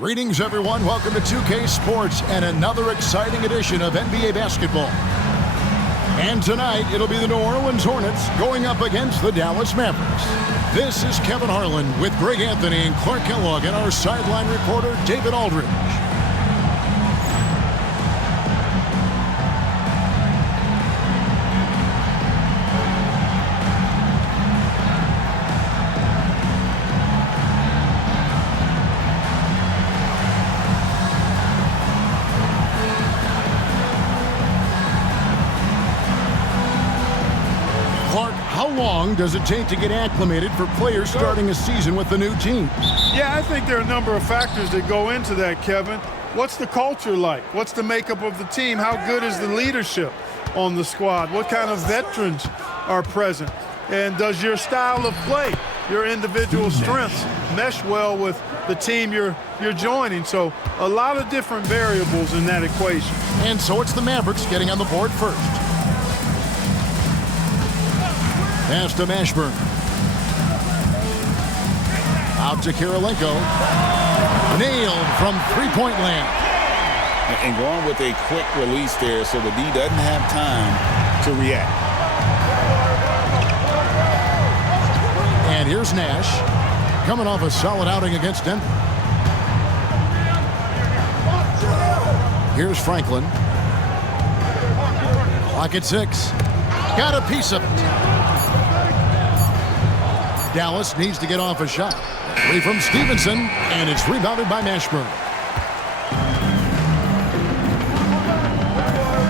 Greetings, everyone. Welcome to 2K Sports and another exciting edition of NBA basketball. And tonight, it'll be the New Orleans Hornets going up against the Dallas Mavericks. This is Kevin Harlan with Greg Anthony and Clark Kellogg and our sideline reporter, David Aldridge. How long does it take to get acclimated for players starting a season with the new team? Yeah, I think there are a number of factors that go into that, Kevin. What's the culture like? What's the makeup of the team? How good is the leadership on the squad? What kind of veterans are present? And does your style of play, your individual strengths, mesh well with the team you're joining? So a lot of different variables in that equation. And so it's the Mavericks getting on the board first. Pass to Mashburn. Out to Kirilenko. Nailed from three-point land. And going with a quick release there so the D doesn't have time to react. And here's Nash. Coming off a solid outing against Denver. Here's Franklin. Clock at 6. Got a piece of it. Dallas needs to get off a shot. Free from Stevenson, and it's rebounded by Mashburn.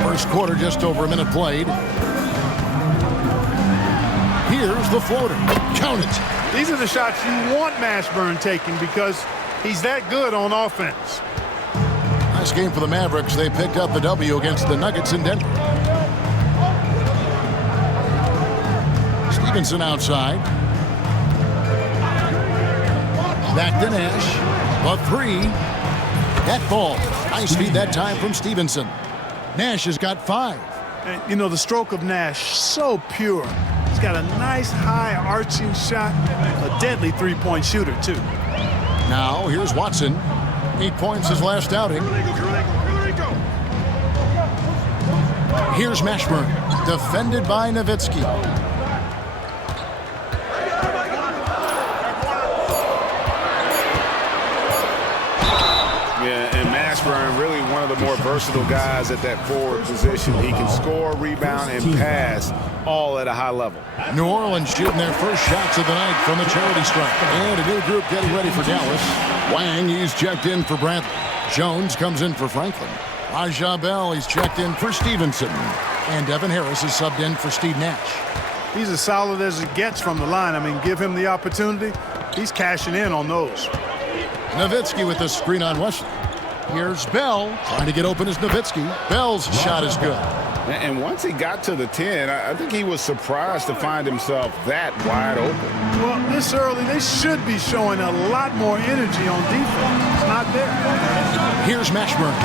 First quarter, just over a minute played. Here's the floater. Count it. These are the shots you want Mashburn taking because he's that good on offense. Nice game for the Mavericks. They picked up the W against the Nuggets in Denver. Stevenson outside. Back to Nash. A three. That ball. Nice feed that time from Stevenson. Nash has got 5. And, you know, the stroke of Nash, so pure. He's got a nice high arching shot. A deadly three-point shooter, too. Now, here's Watson. 8 points his last outing. Here's Mashburn. Defended by Nowitzki. Really one of the more versatile guys at that forward position. He can score, rebound, and pass all at a high level. New Orleans shooting their first shots of the night from the charity stripe. And a new group getting ready for Dallas. Wang, he's checked in for Bradley. Jones comes in for Franklin. Raja Bell, he's checked in for Stevenson. And Devin Harris is subbed in for Steve Nash. He's as solid as it gets from the line. I mean, give him the opportunity. He's cashing in on those. Nowitzki with the screen on Wesley. Here's Bell trying to get open as Nowitzki. Bell's shot is good. And once he got to the 10, I think he was surprised to find himself that wide open. Well, this early, they should be showing a lot more energy on defense. It's not there. Here's Mashburn.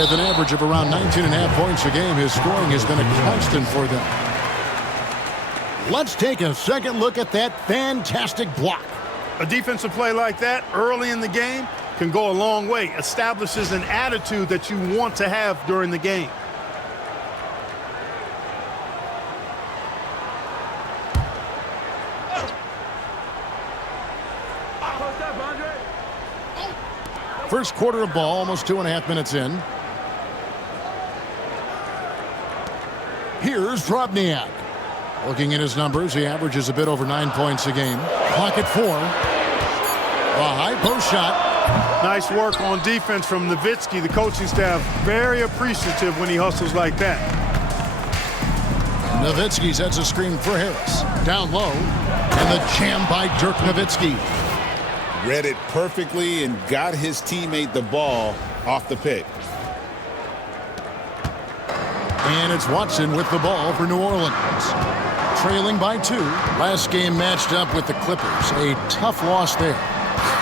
With an average of around 19.5 points a game, his scoring has been a constant for them. Let's take a second look at that fantastic block. A defensive play like that early in the game can go a long way. Establishes an attitude that you want to have during the game. First quarter of ball, almost 2.5 minutes in. Here's Drobniak. Looking at his numbers, he averages a bit over 9 points a game. Clock at 4. A high post shot. Nice work on defense from Nowitzki. The coaching staff very appreciative when he hustles like that. Nowitzki sets a screen for Harris. Down low. And the jam by Dirk Nowitzki. Read it perfectly and got his teammate the ball off the pick. And it's Watson with the ball for New Orleans. Trailing by 2. Last game matched up with the Clippers. A tough loss there.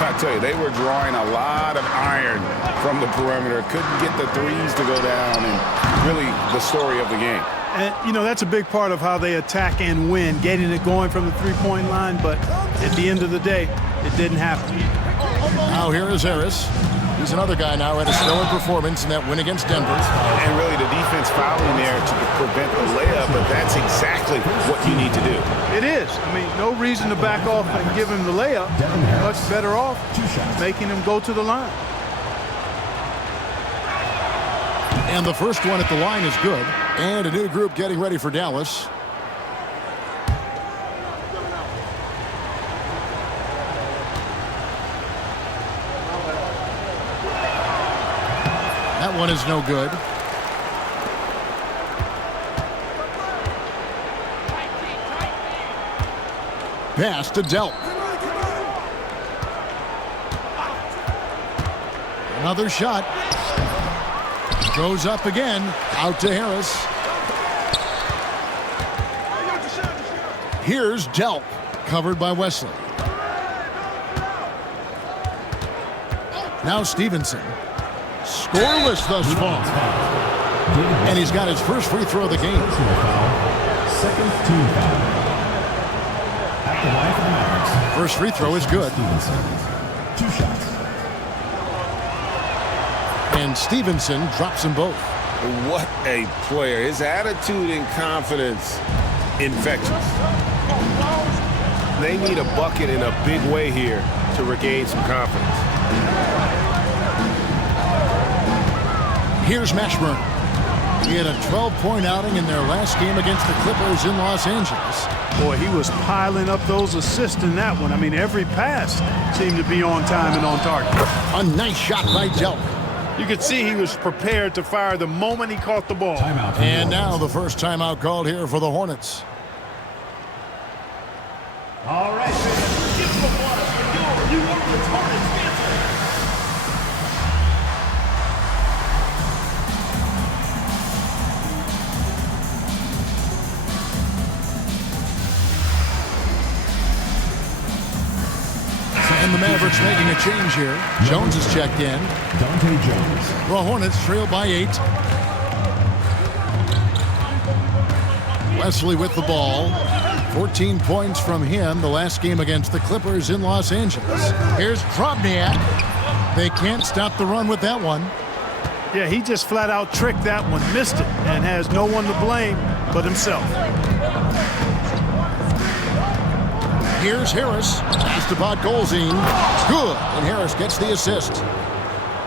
I tell you, they were drawing a lot of iron from the perimeter. Couldn't get the threes to go down, and really the story of the game. And, you know, that's a big part of how they attack and win, getting it going from the three-point line. But at the end of the day, it didn't happen. Now here is Harris. He's another guy now had a stellar performance in that win against Denver. And really the defense fouling there to prevent the layup, but that's exactly what you need to do. It is. I mean, no reason to back off and give him the layup. Much better off making him go to the line. And the first one at the line is good. And a new group getting ready for Dallas. That one is no good. Pass to Delp. Another shot. Goes up again. Out to Harris. Here's Delp. Covered by Wesley. Now Stevenson. Scoreless thus far. And he's got his first free throw of the game. Second team foul. At the line for the Mavericks. First free throw is good. Stevenson. 2 shots. And Stevenson drops them both. What a player. His attitude and confidence, infectious. They need a bucket in a big way here to regain some confidence. Here's Mashburn. He had a 12-point outing in their last game against the Clippers in Los Angeles. Boy, he was piling up those assists in that one. I mean, every pass seemed to be on time and on target. A nice shot by Delp. You could see he was prepared to fire the moment he caught the ball. Timeout. And now the first timeout called here for the Hornets. All right, fans, give them applause for your New Orleans Hornets dancer. And the Mavericks making a change here. Jones is checked in. Dante Jones. The Hornets trail by 8. Wesley with the ball. 14 points from him the last game against the Clippers in Los Angeles. Here's Drobniak. They can't stop the run with that one. Yeah, he just flat out tricked that one, missed it, and has no one to blame but himself. Here's Harris. Asked about Golzine. Good. And Harris gets the assist.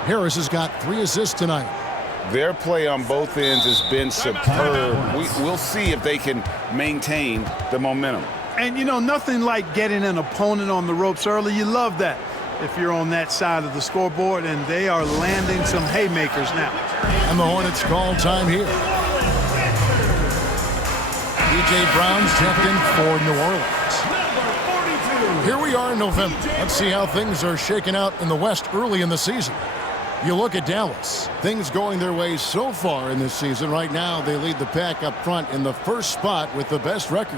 Harris has got 3 assists tonight. Their play on both ends has been superb. We'll see if they can maintain the momentum. And, you know, nothing like getting an opponent on the ropes early. You love that if you're on that side of the scoreboard, and they are landing some haymakers now. And the Hornets call time here. DJ Brown's checked in for New Orleans. Here we are in November. Let's see how things are shaking out in the West early in the season. You look at Dallas. Things going their way so far in this season. Right now, they lead the pack up front in the first spot with the best record.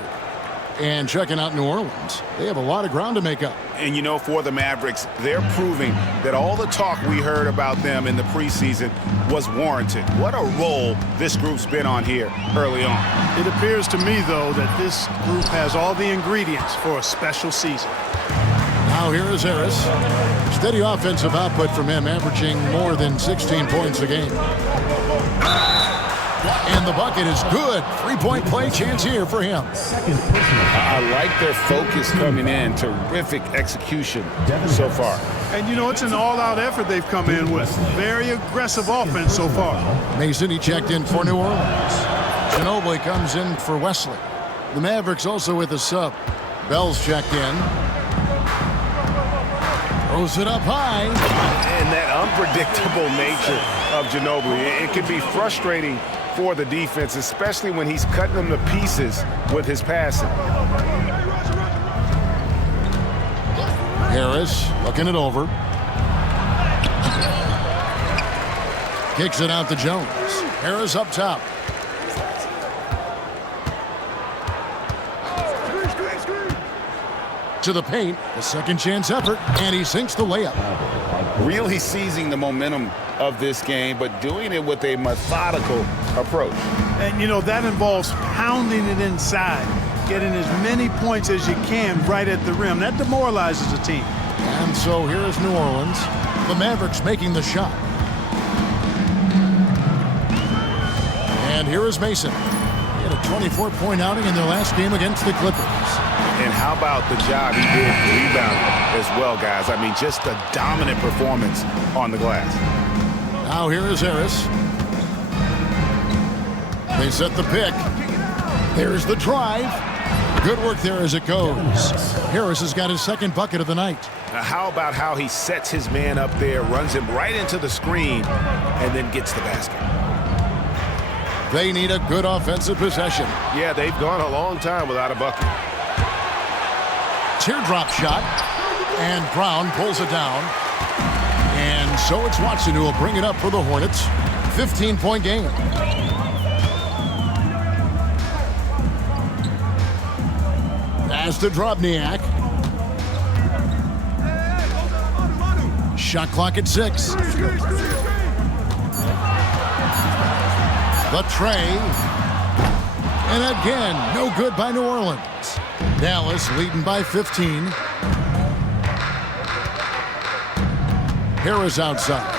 And checking out New Orleans, they have a lot of ground to make up. And, you know, for the Mavericks, they're proving that all the talk we heard about them in the preseason was warranted. What a role this group's been on here early on. It appears to me, though, that this group has all the ingredients for a special season. Now here is Harris. Steady offensive output from him, averaging more than 16 points a game. And the bucket is good. 3-point play chance here for him. I like their focus coming in. Terrific execution so far. And, you know, it's an all-out effort they've come in with. Very aggressive offense so far. Mason, he checked in for New Orleans. Ginobili comes in for Wesley. The Mavericks also with a sub. Bell's checked in. Throws it up high. And that unpredictable nature of Ginobili, it can be frustrating for the defense, especially when he's cutting them to pieces with his passing. Harris looking it over. Kicks it out to Jones. Harris up top. To the paint, the second chance effort, and he sinks the layup. Really seizing the momentum of this game, but doing it with a methodical approach. And, you know, that involves pounding it inside, getting as many points as you can right at the rim. That demoralizes a team. And so here is New Orleans. The Mavericks making the shot. And here is Mason. He had a 24-point outing in their last game against the Clippers. And how about the job he did rebounding as well, guys? I mean, just a dominant performance on the glass. Now here is Harris. They set the pick. There's the drive. Good work there as it goes. Harris has got his second bucket of the night. Now, how about how he sets his man up there, runs him right into the screen, and then gets the basket? They need a good offensive possession. Yeah, they've gone a long time without a bucket. Teardrop shot, and Brown pulls it down. And so it's Watson who will bring it up for the Hornets. 15-point game. As to Drobniak. Shot clock at 6. The tray. And again, no good by New Orleans. Dallas leading by 15. Harris outside.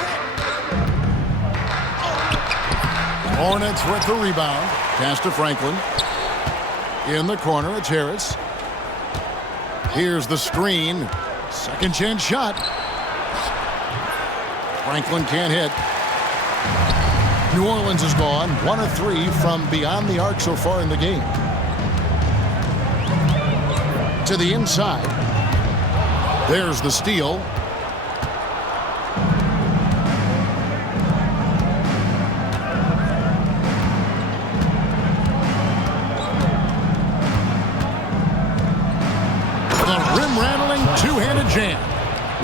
Hornets with the rebound. Pass to Franklin. In the corner, it's Harris. Here's the screen. Second chance shot. Franklin can't hit. New Orleans is gone 1 of 3 from beyond the arc so far in the game. To the inside. There's the steal. The rim-rattling two-handed jam.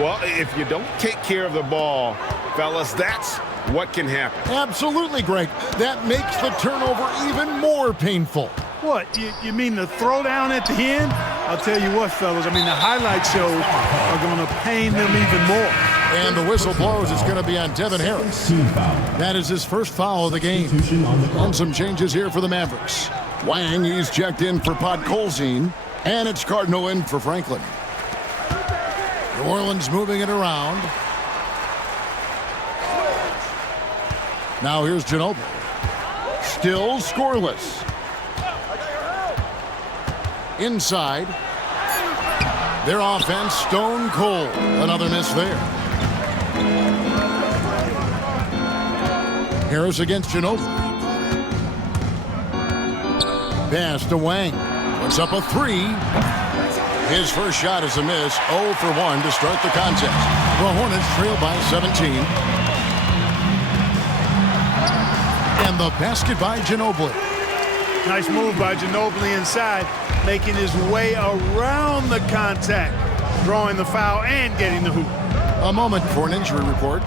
Well, if you don't take care of the ball, fellas, that's what can happen. Absolutely, Greg. That makes the turnover even more painful. What, you mean the throwdown at the end? I'll tell you what, fellas, I mean, the highlight shows are going to pain them even more. And the whistle blows. It's going to be on Devin Harris. That is his first foul of the game. And some changes here for the Mavericks. Wang, he's checked in for Podkolzin. And it's Cardinal in for Franklin. New Orleans moving it around. Now here's Ginobili. Still scoreless. Inside. Their offense stone cold. Another miss there. Harris against Ginobili. Pass to Wang. Puts up a 3. His first shot is a miss. 0 for 1 to start the contest. The Hornets trail by 17. And the basket by Ginobili. Nice move by Ginobili inside, making his way around the contact, drawing the foul and getting the hoop. A moment for an injury report.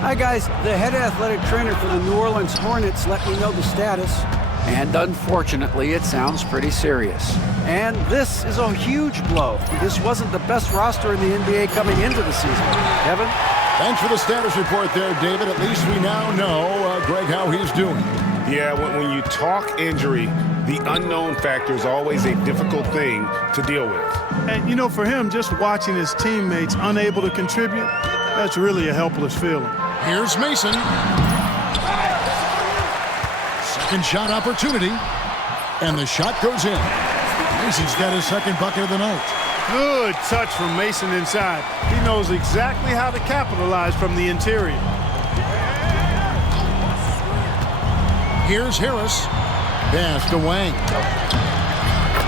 Hi, guys. The head athletic trainer for the New Orleans Hornets let me know the status. And unfortunately, it sounds pretty serious. And this is a huge blow. This wasn't the best roster in the NBA coming into the season. Kevin? Thanks for the status report there, David. At least we now know, Greg, how he's doing. Yeah, when you talk injury, the unknown factor is always a difficult thing to deal with. And, you know, for him, just watching his teammates unable to contribute, that's really a helpless feeling. Here's Mason. Second shot opportunity. And the shot goes in. Mason's got his second bucket of the night. Good touch from Mason inside. He knows exactly how to capitalize from the interior. Here's Harris. Pass to Wang.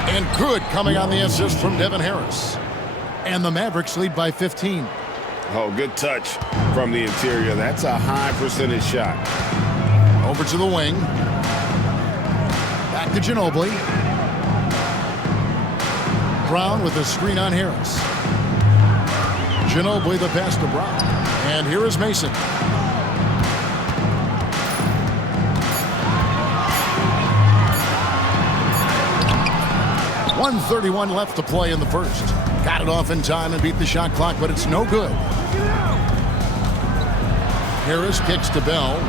And good coming on the assist from Devin Harris. And the Mavericks lead by 15. Oh, good touch from the interior. That's a high percentage shot. Over to the wing. Back to Ginobili. Brown with a screen on Harris. Ginobili the pass to Brown. And here is Mason. .131 left to play in the first. Got it off in time and beat the shot clock, but it's no good. Harris kicks to Bell.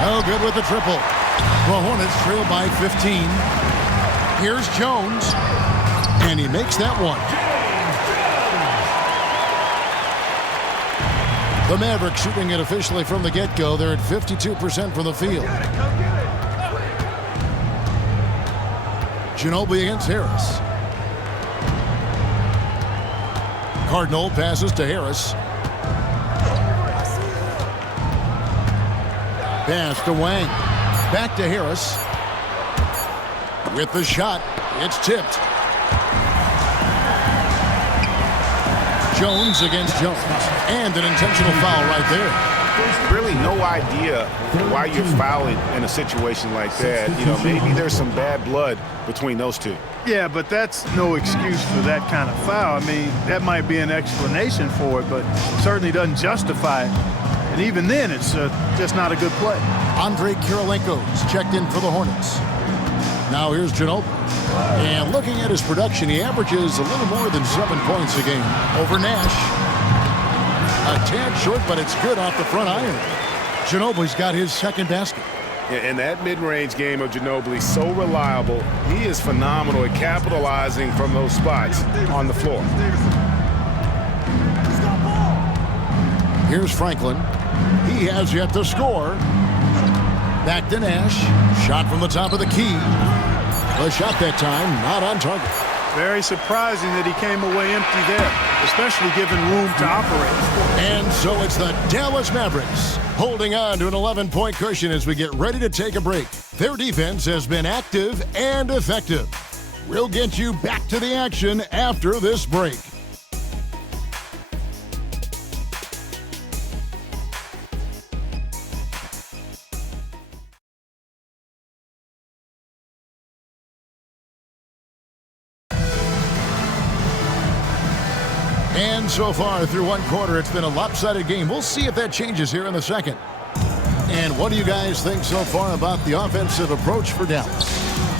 No good with the triple. The Hornets trail by 15. Here's Jones. And he makes that one. The Mavericks shooting it officially from the get-go. They're at 52% from the field. Ginobili against Harris. Cardinal passes to Harris. Pass to Wang. Back to Harris. With the shot, it's tipped. Jones against Jones. And an intentional foul right there. Really no idea why you're fouling in a situation like that. You know, maybe there's some bad blood between those two. Yeah, but that's no excuse for that kind of foul. I mean, that might be an explanation for it, but certainly doesn't justify it. And even then, it's just not a good play. Andre Kirilenko's checked in for the Hornets. Now here's Ginobili. And looking at his production, he averages a little more than 7 points a game over Nash. A tad short, but it's good off the front iron. Ginobili's got his second basket. And that mid-range game of Ginobili, so reliable. He is phenomenal at capitalizing from those spots on the floor. Here's Franklin. He has yet to score. Back to Nash. Shot from the top of the key. The shot that time not on target. Very surprising that he came away empty there, especially given room to operate. And so it's the Dallas Mavericks holding on to an 11-point cushion as we get ready to take a break. Their defense has been active and effective. We'll get you back to the action after this break. And so far through one quarter, it's been a lopsided game. We'll see if that changes here in the second. And what do you guys think so far about the offensive approach for Dallas?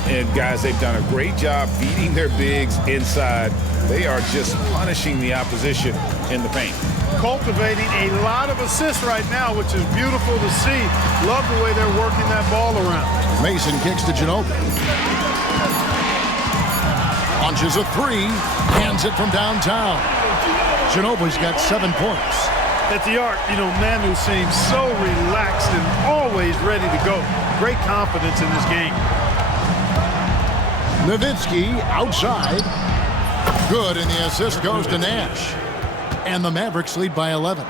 And guys, they've done a great job feeding their bigs inside. They are just punishing the opposition in the paint. Cultivating a lot of assists right now, which is beautiful to see. Love the way they're working that ball around. Mason kicks to Ginobili. Launches a three, hands it from downtown. Ginobili's got 7 points. At the arc, you know, Manu seems so relaxed and always ready to go. Great confidence in this game. Nowitzki outside. Good, and the assist goes to Nash. And the Mavericks lead by 11.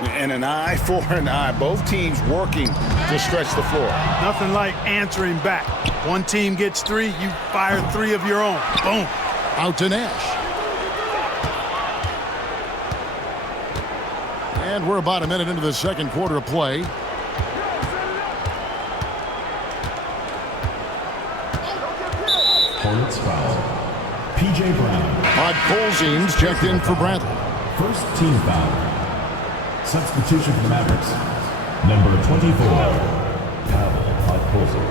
And an eye for an eye. Both teams working to stretch the floor. Nothing like answering back. One team gets 3, you fire 3 of your own. Boom. Out to Nash. And we're about a minute into the second quarter of play. Hornets foul. P.J. Brown. Colzine's checked in for Bradley. First team foul. Substitution for the Mavericks. Number 24. Pavel Podkolzin.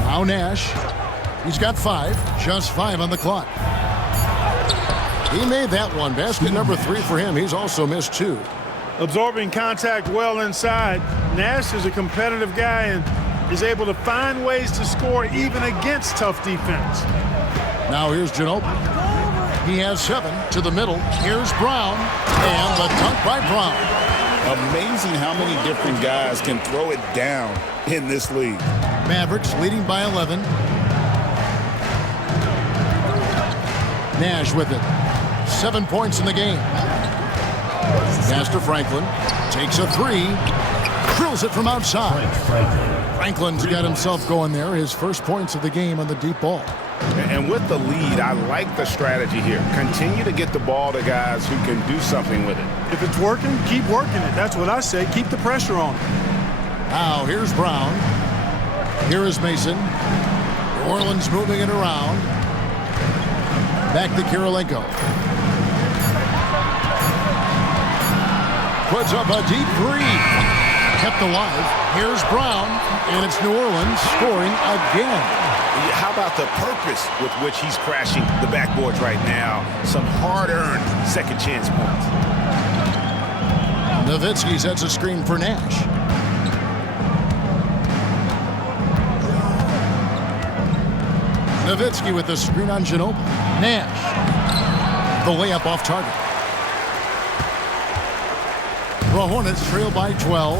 Now Nash. He's got 5. Just 5 on the clock. He made that one. Basket number 3 for him. He's also missed 2. Absorbing contact well inside. Nash is a competitive guy and is able to find ways to score even against tough defense. Now here's Ginobili. He has 7 to the middle. Here's Brown. And the dunk by Brown. Amazing how many different guys can throw it down in this league. Mavericks leading by 11. Nash with it. 7 points in the game. Pass to Franklin. Takes a 3. Drills it from outside. Franklin's got himself going there. His first points of the game on the deep ball. And with the lead, I like the strategy here. Continue to get the ball to guys who can do something with it. If it's working, keep working it. That's what I say. Keep the pressure on. Now here's Brown. Here is Mason. New Orleans moving it around. Back to Kirilenko. Puts up a deep 3. Kept alive. Here's Brown. And it's New Orleans scoring again. How about the purpose with which he's crashing the backboards right now? Some hard-earned second chance points. Nowitzki sets a screen for Nash. Nowitzki with the screen on Ginobili. Nash. The layup off target. The Hornets trail by 12.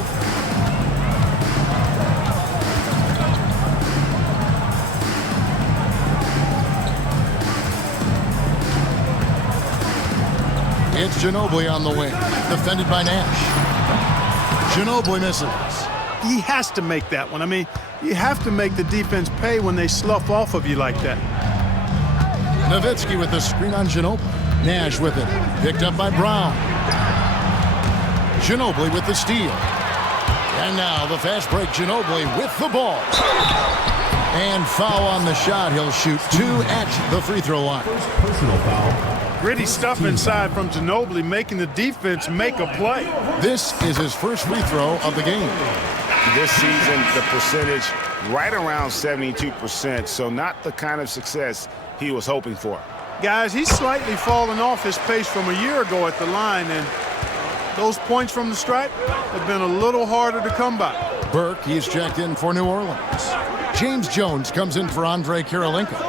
It's Ginobili on the wing, defended by Nash. Ginobili misses. He has to make that one. I mean, you have to make the defense pay when they slough off of you like that. Nowitzki with the screen on Ginobili. Nash with it, picked up by Brown. Ginobili with the steal. And now the fast break, Ginobili with the ball. And foul on the shot. He'll shoot 2 at the free throw line. First personal foul. Gritty stuff inside from Ginobili, making the defense make a play. This is his first free throw of the game. This season, the percentage right around 72%, so not the kind of success he was hoping for. Guys, he's slightly fallen off his pace from a year ago at the line, and those points from the stripe have been a little harder to come by. Burke, he's checked in for New Orleans. James Jones comes in for Andre Kirilenko.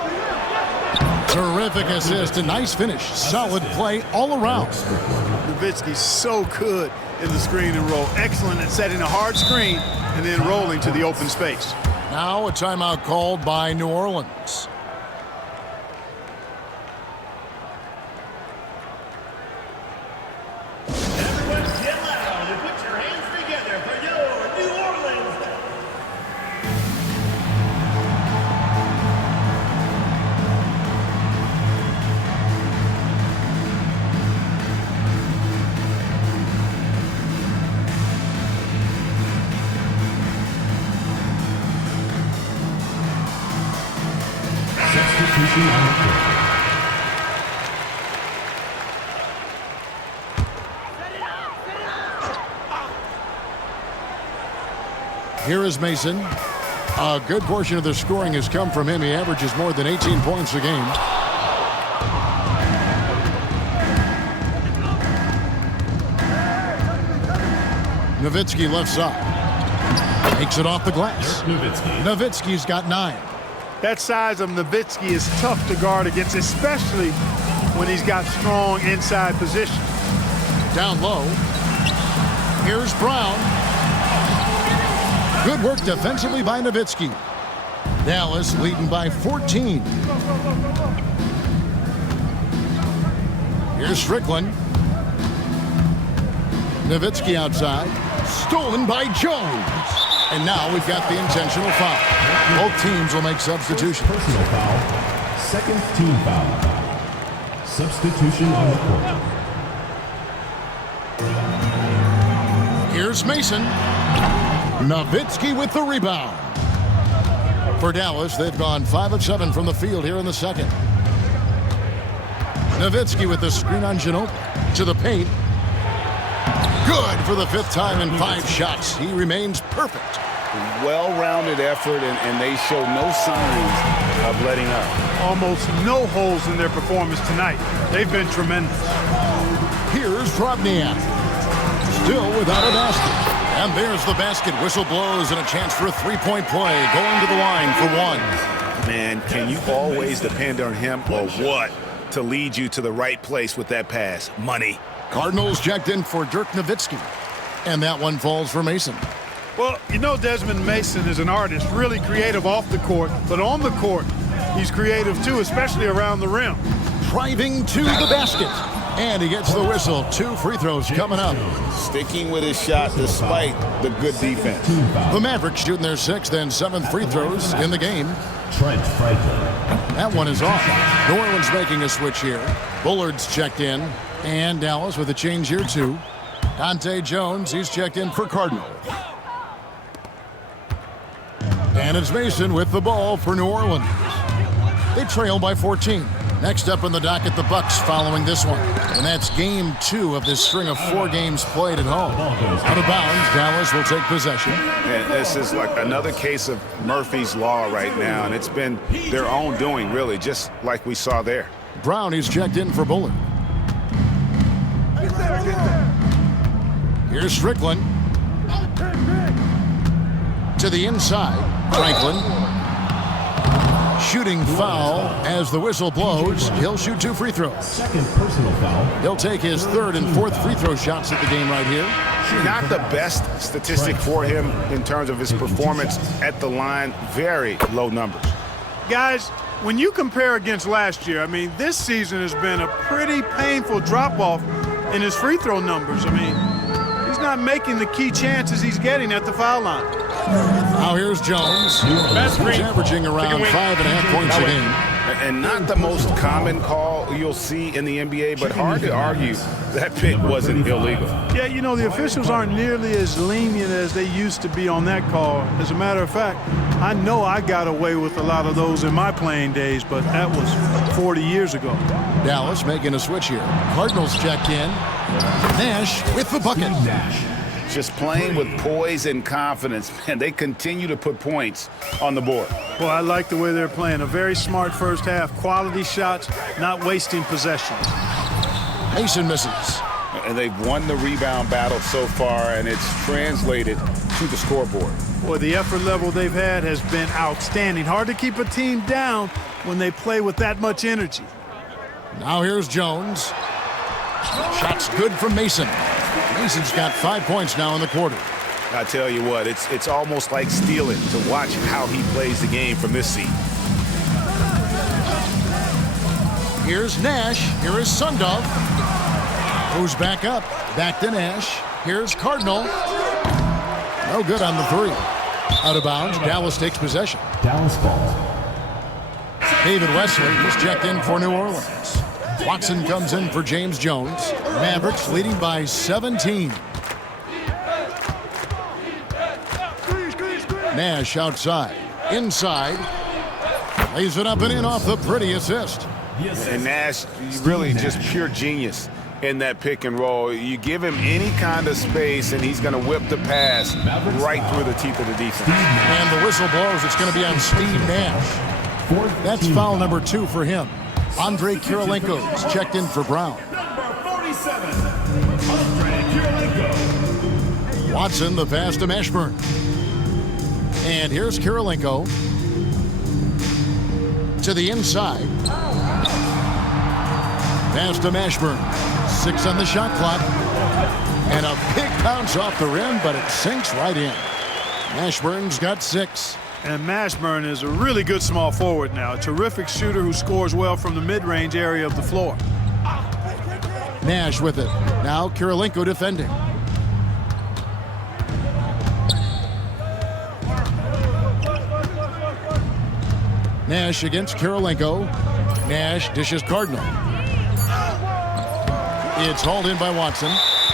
Terrific assist, a nice finish, solid play all around. Nowitzki's so good in the screen and roll. Excellent at setting a hard screen and then rolling to the open space. Now a timeout called by New Orleans. Everyone get loud and put your hands together for your New Orleans. Substitution on the court. Here is Mason. A good portion of the scoring has come from him. He averages more than 18 points a game. Nowitzki left side. Takes it off the glass. Nowitzki's got 9. That size of Nowitzki is tough to guard against, especially when he's got strong inside position. Down low. Here's Brown. Good work defensively by Nowitzki. Dallas leading by 14. Here's Strickland. Nowitzki outside. Stolen by Jones. And now we've got the intentional foul. Both teams will make substitutions. Personal foul. Second team foul. Substitution on the court. Here's Mason. Nowitzki with the rebound. For Dallas, they've gone 5 of 7 from the field here in the second. Nowitzki with the screen on Ginobili. To the paint. Good for the 5th time in 5 shots. He remains perfect. Well-rounded effort, and they show no signs of letting up. Almost no holes in their performance tonight. They've been tremendous. Here's Drobniak. Still without a basket. And there's the basket. Whistle blows and a chance for a 3-point play. Going to the line for 1. Man, can you always depend on him or what to lead you to the right place with that pass? Money. Cardinals checked in for Dirk Nowitzki. And that one falls for Mason. Well, you know Desmond Mason is an artist, really creative off the court, but on the court, he's creative too, especially around the rim. Driving to the basket. And he gets the whistle. 2 free throws coming up. Sticking with his shot despite the good defense. The Mavericks shooting their 6th and 7th free throws in the game. Trent Franklin. That one is off. New Orleans making a switch here. Bullard's checked in. And Dallas with a change here too. Dante Jones, he's checked in for Cardinal. And it's Mason with the ball for New Orleans. They trail by 14. Next up in the docket, the Bucks following this one. And that's game 2 of this string of 4 games played at home. Out of bounds, Dallas will take possession. And this is like another case of Murphy's Law right now, and it's been their own doing, really, just like we saw there. Brown, he's checked in for Bullard. Here's Strickland. To the inside. Franklin. shooting foul. As the whistle blows, he'll shoot 2 free throws. Second personal foul. He'll take his 3rd and 4th free throw shots at the game right here. Not the best statistic for him in terms of his performance at the line. Very low numbers. Guys, when you compare against last year, I mean, this season has been a pretty painful drop-off in his free throw numbers. I mean, he's not making the key chances he's getting at the foul line. Now here's Jones. He's averaging around 5.5 points a game. And not the most common call you'll see in the NBA, but hard to argue that pick wasn't illegal. Yeah, you know, the officials aren't nearly as lenient as they used to be on that call. As a matter of fact, I know I got away with a lot of those in my playing days, but that was 40 years ago. Dallas making a switch here. Cardinals check in. Nash with the bucket. Just playing with poise and confidence, man. They continue to put points on the board. Well, I like the way they're playing. A very smart first half. Quality shots, not wasting possessions. Mason misses. And they've won the rebound battle so far, and it's translated to the scoreboard. Boy, the effort level they've had has been outstanding. Hard to keep a team down when they play with that much energy. Now here's Jones. Shot's good from Mason. Mason's got 5 points now in the quarter. I tell you what, it's almost like stealing to watch how he plays the game from this seat. Here's Nash. Here is Sundov. Who's back up? Back to Nash. Here's Cardinal. No good on the 3. Out of bounds. Dallas takes possession. Dallas ball. David Wesley is checked in for New Orleans. Watson comes in for James Jones. Mavericks leading by 17. Nash outside. Inside. Lays it up and in off the pretty assist. And Nash, really just pure genius in that pick and roll. You give him any kind of space, and he's going to whip the pass right through the teeth of the defense. And the whistle blows. It's going to be on Steve Nash. That's foul number 2 for him. Andre Kirilenko is checked in for Brown. Number 47, Andre Kirilenko. Watson, the pass to Mashburn. And here's Kirilenko. To the inside. Pass to Mashburn. 6 on the shot clock. And a big bounce off the rim, but it sinks right in. Mashburn's got 6. And Mashburn is a really good small forward now. A terrific shooter who scores well from the mid-range area of the floor. Nash with it. Now Kirilenko defending. Nash against Kirilenko. Nash dishes Cardinal. It's hauled in by Watson.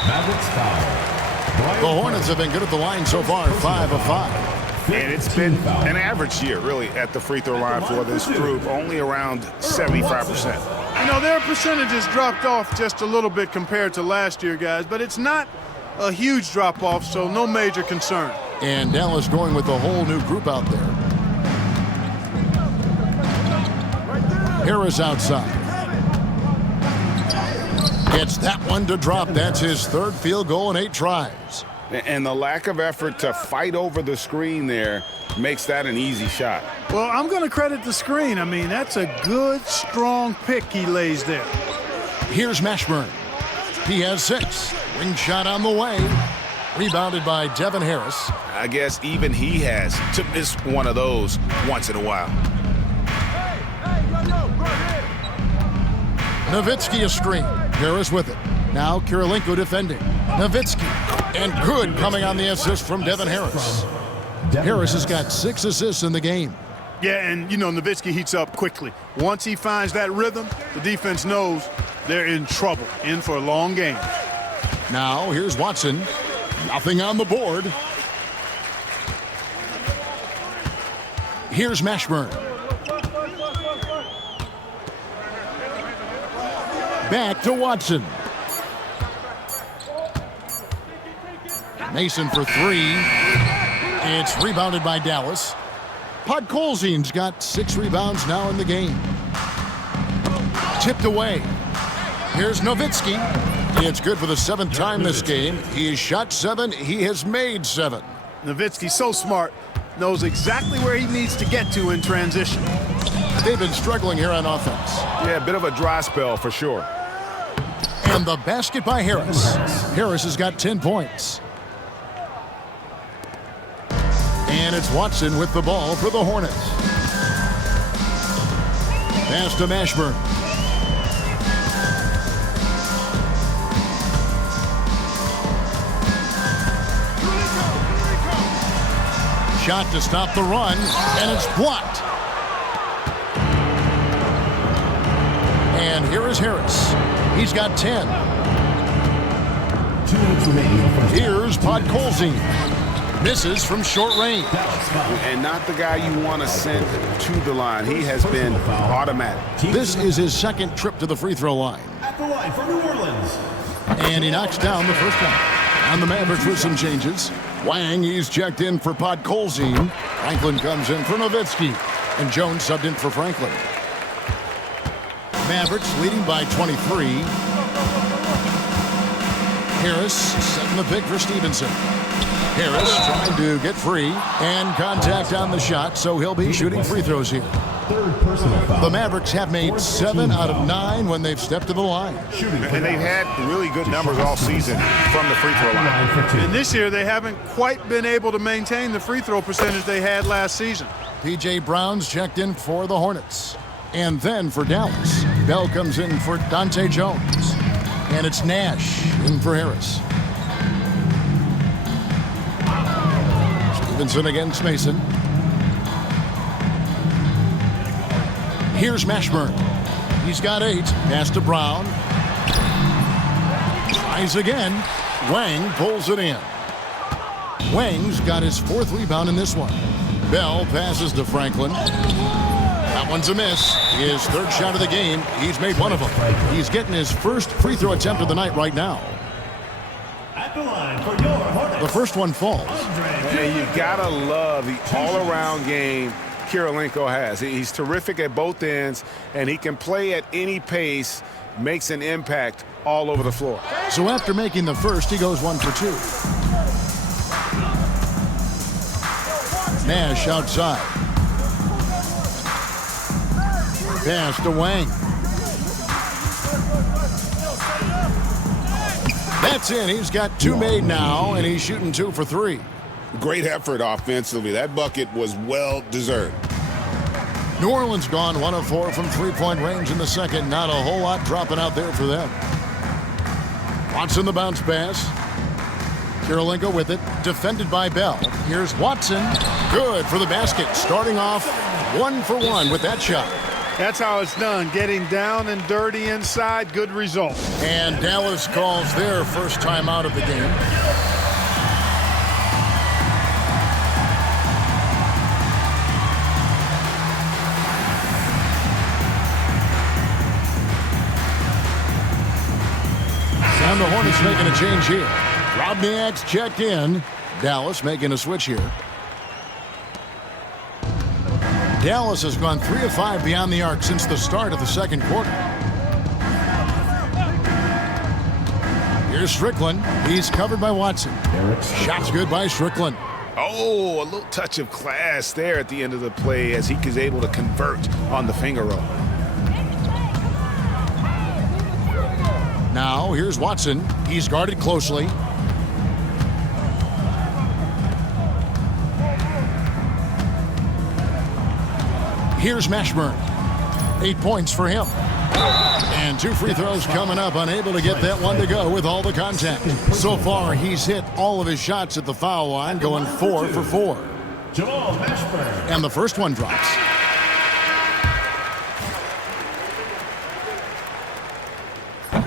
Mavericks foul. The Hornets have been good at the line so far, 5 of 5. And it's been an average year, really, at the free throw line for this group, only around 75%. You know, their percentages dropped off just a little bit compared to last year, guys, but it's not a huge drop-off, so no major concern. And Dallas going with a whole new group out there. Harris outside. Gets that one to drop. That's his 3rd field goal in 8 tries. And the lack of effort to fight over the screen there makes that an easy shot. Well, I'm going to credit the screen. I mean, that's a good, strong pick he lays there. Here's Mashburn. He has 6. Wing shot on the way. Rebounded by Devin Harris. I guess even he has to miss one of those once in a while. Nowitzki a screen. Harris with it. Now Kirilenko defending. Nowitzki. And good coming on the assist from Devin Harris. Harris has got 6 assists in the game. Yeah, and, you know, Nowitzki heats up quickly. Once he finds that rhythm, the defense knows they're in trouble, in for a long game. Now here's Watson. Nothing on the board. Here's Mashburn. Back to Watson. Mason for 3. It's rebounded by Dallas. Podkolzin's got 6 rebounds now in the game. Tipped away. Here's Nowitzki. It's good for the 7th time this game. He has shot 7. He has made 7. Nowitzki's so smart, knows exactly where he needs to get to in transition. They've been struggling here on offense. Yeah, a bit of a dry spell for sure. And the basket by Harris. Harris has got 10 points. And it's Watson with the ball for the Hornets. Pass to Mashburn. Shot to stop the run, and it's blocked. And here is Harris. He's got 10. 2 minutes remaining. Here's Podkolzin. Misses from short range. And not the guy you want to send to the line. He has been automatic. This is his second trip to the free throw line. At the line for New Orleans. And he knocks down the first one. And the Mavericks with some changes. Wang, he's checked in for Podkolzin. Franklin comes in for Nowitzki. And Jones subbed in for Franklin. Mavericks leading by 23. Harris setting the pick for Stevenson. Harris trying to get free. And contact on the shot, so he'll be shooting free throws here. Third personal foul. The Mavericks have made 7 out of 9 when they've stepped to the line. And they've had really good numbers all season from the free throw line. And this year, they haven't quite been able to maintain the free throw percentage they had last season. P.J. Brown's checked in for the Hornets. And then for Dallas, Bell comes in for Dante Jones. And it's Nash in for Harris. Stevenson against Mason. Here's Mashburn. He's got 8. Pass to Brown. Tries again. Wang pulls it in. Wang's got his 4th rebound in this one. Bell passes to Franklin. That one's a miss. His 3rd shot of the game. He's made one of them. He's getting his first free throw attempt of the night right now. At the line for your Hornets. The first one falls. And you gotta love the all-around game Kirilenko has. He's terrific at both ends, and he can play at any pace, makes an impact all over the floor. So after making the first, he goes 1 for 2. Nash outside. Pass to Wang. That's in. He's got 2 made now, and he's shooting 2 for 3. Great effort offensively. That bucket was well deserved. New Orleans gone 1 of 4 from 3-point range in the second. Not a whole lot dropping out there for them. Watson the bounce pass. Kirilenko with it. Defended by Bell. Here's Watson. Good for the basket. Starting off 1 for 1 with that shot. That's how it's done. Getting down and dirty inside. Good result. And Dallas calls their first time out of the game. And the Hornets making a change here. Robniak's checked in. Dallas making a switch here. Dallas has gone 3 of 5 beyond the arc since the start of the second quarter. Here's Strickland. He's covered by Watson. Shot's good by Strickland. Oh, a little touch of class there at the end of the play as he is able to convert on the finger roll. Now, here's Watson. He's guarded closely. Here's Mashburn. 8 points for him. And 2 free throws coming up. Unable to get that one to go with all the contact. So far, he's hit all of his shots at the foul line, going 4 for 4. And the first one drops.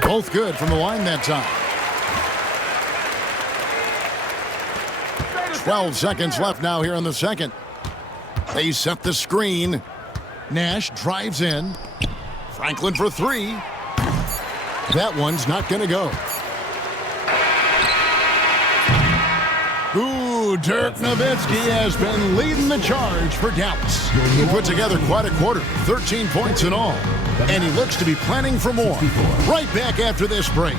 Both good from the line that time. 12 seconds left now here in the second. They set the screen. Nash drives in. Franklin for 3. That one's not going to go. Ooh, Dirk Nowitzki has been leading the charge for Dallas. He put together quite a quarter, 13 points in all. And he looks to be planning for more. Right back after this break.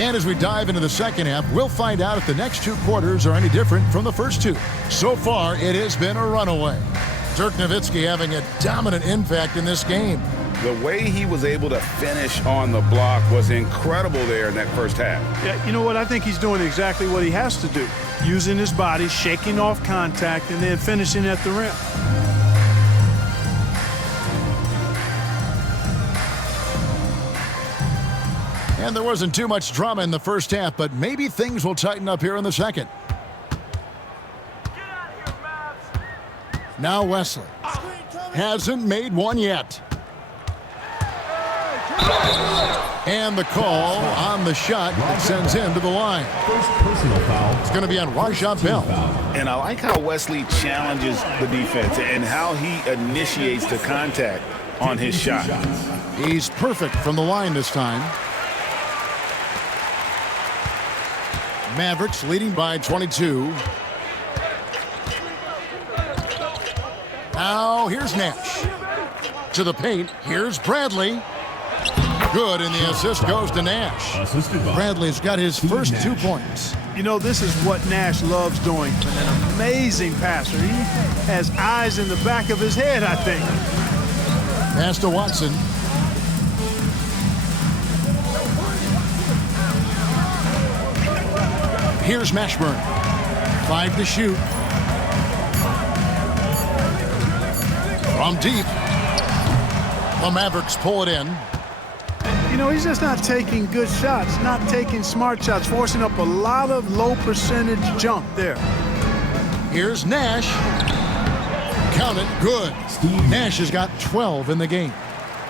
And as we dive into the second half, we'll find out if the next two quarters are any different from the first two. So far, it has been a runaway. Dirk Nowitzki having a dominant impact in this game. The way he was able to finish on the block was incredible there in that first half. Yeah, you know what? I think he's doing exactly what he has to do. Using his body, shaking off contact, and then finishing at the rim. And there wasn't too much drama in the first half, but maybe things will tighten up here in the second. Now Wesley hasn't made one yet. And the call on the shot that sends him to the line. First personal foul. It's going to be on Rajah Bell. And I like how Wesley challenges the defense and how he initiates the contact on his shot. He's perfect from the line this time. Mavericks leading by 22. Now here's Nash. To the paint. Here's Bradley. Good, and the assist goes to Nash. Bradley's got his first 2 points. You know, this is what Nash loves doing. An amazing passer. He has eyes in the back of his head, I think. Pass to Watson. Here's Mashburn. 5 to shoot. From deep. The Mavericks pull it in. You know, he's just not taking good shots, not taking smart shots, forcing up a lot of low percentage jump there. Here's Nash. Count it. Good. Nash has got 12 in the game.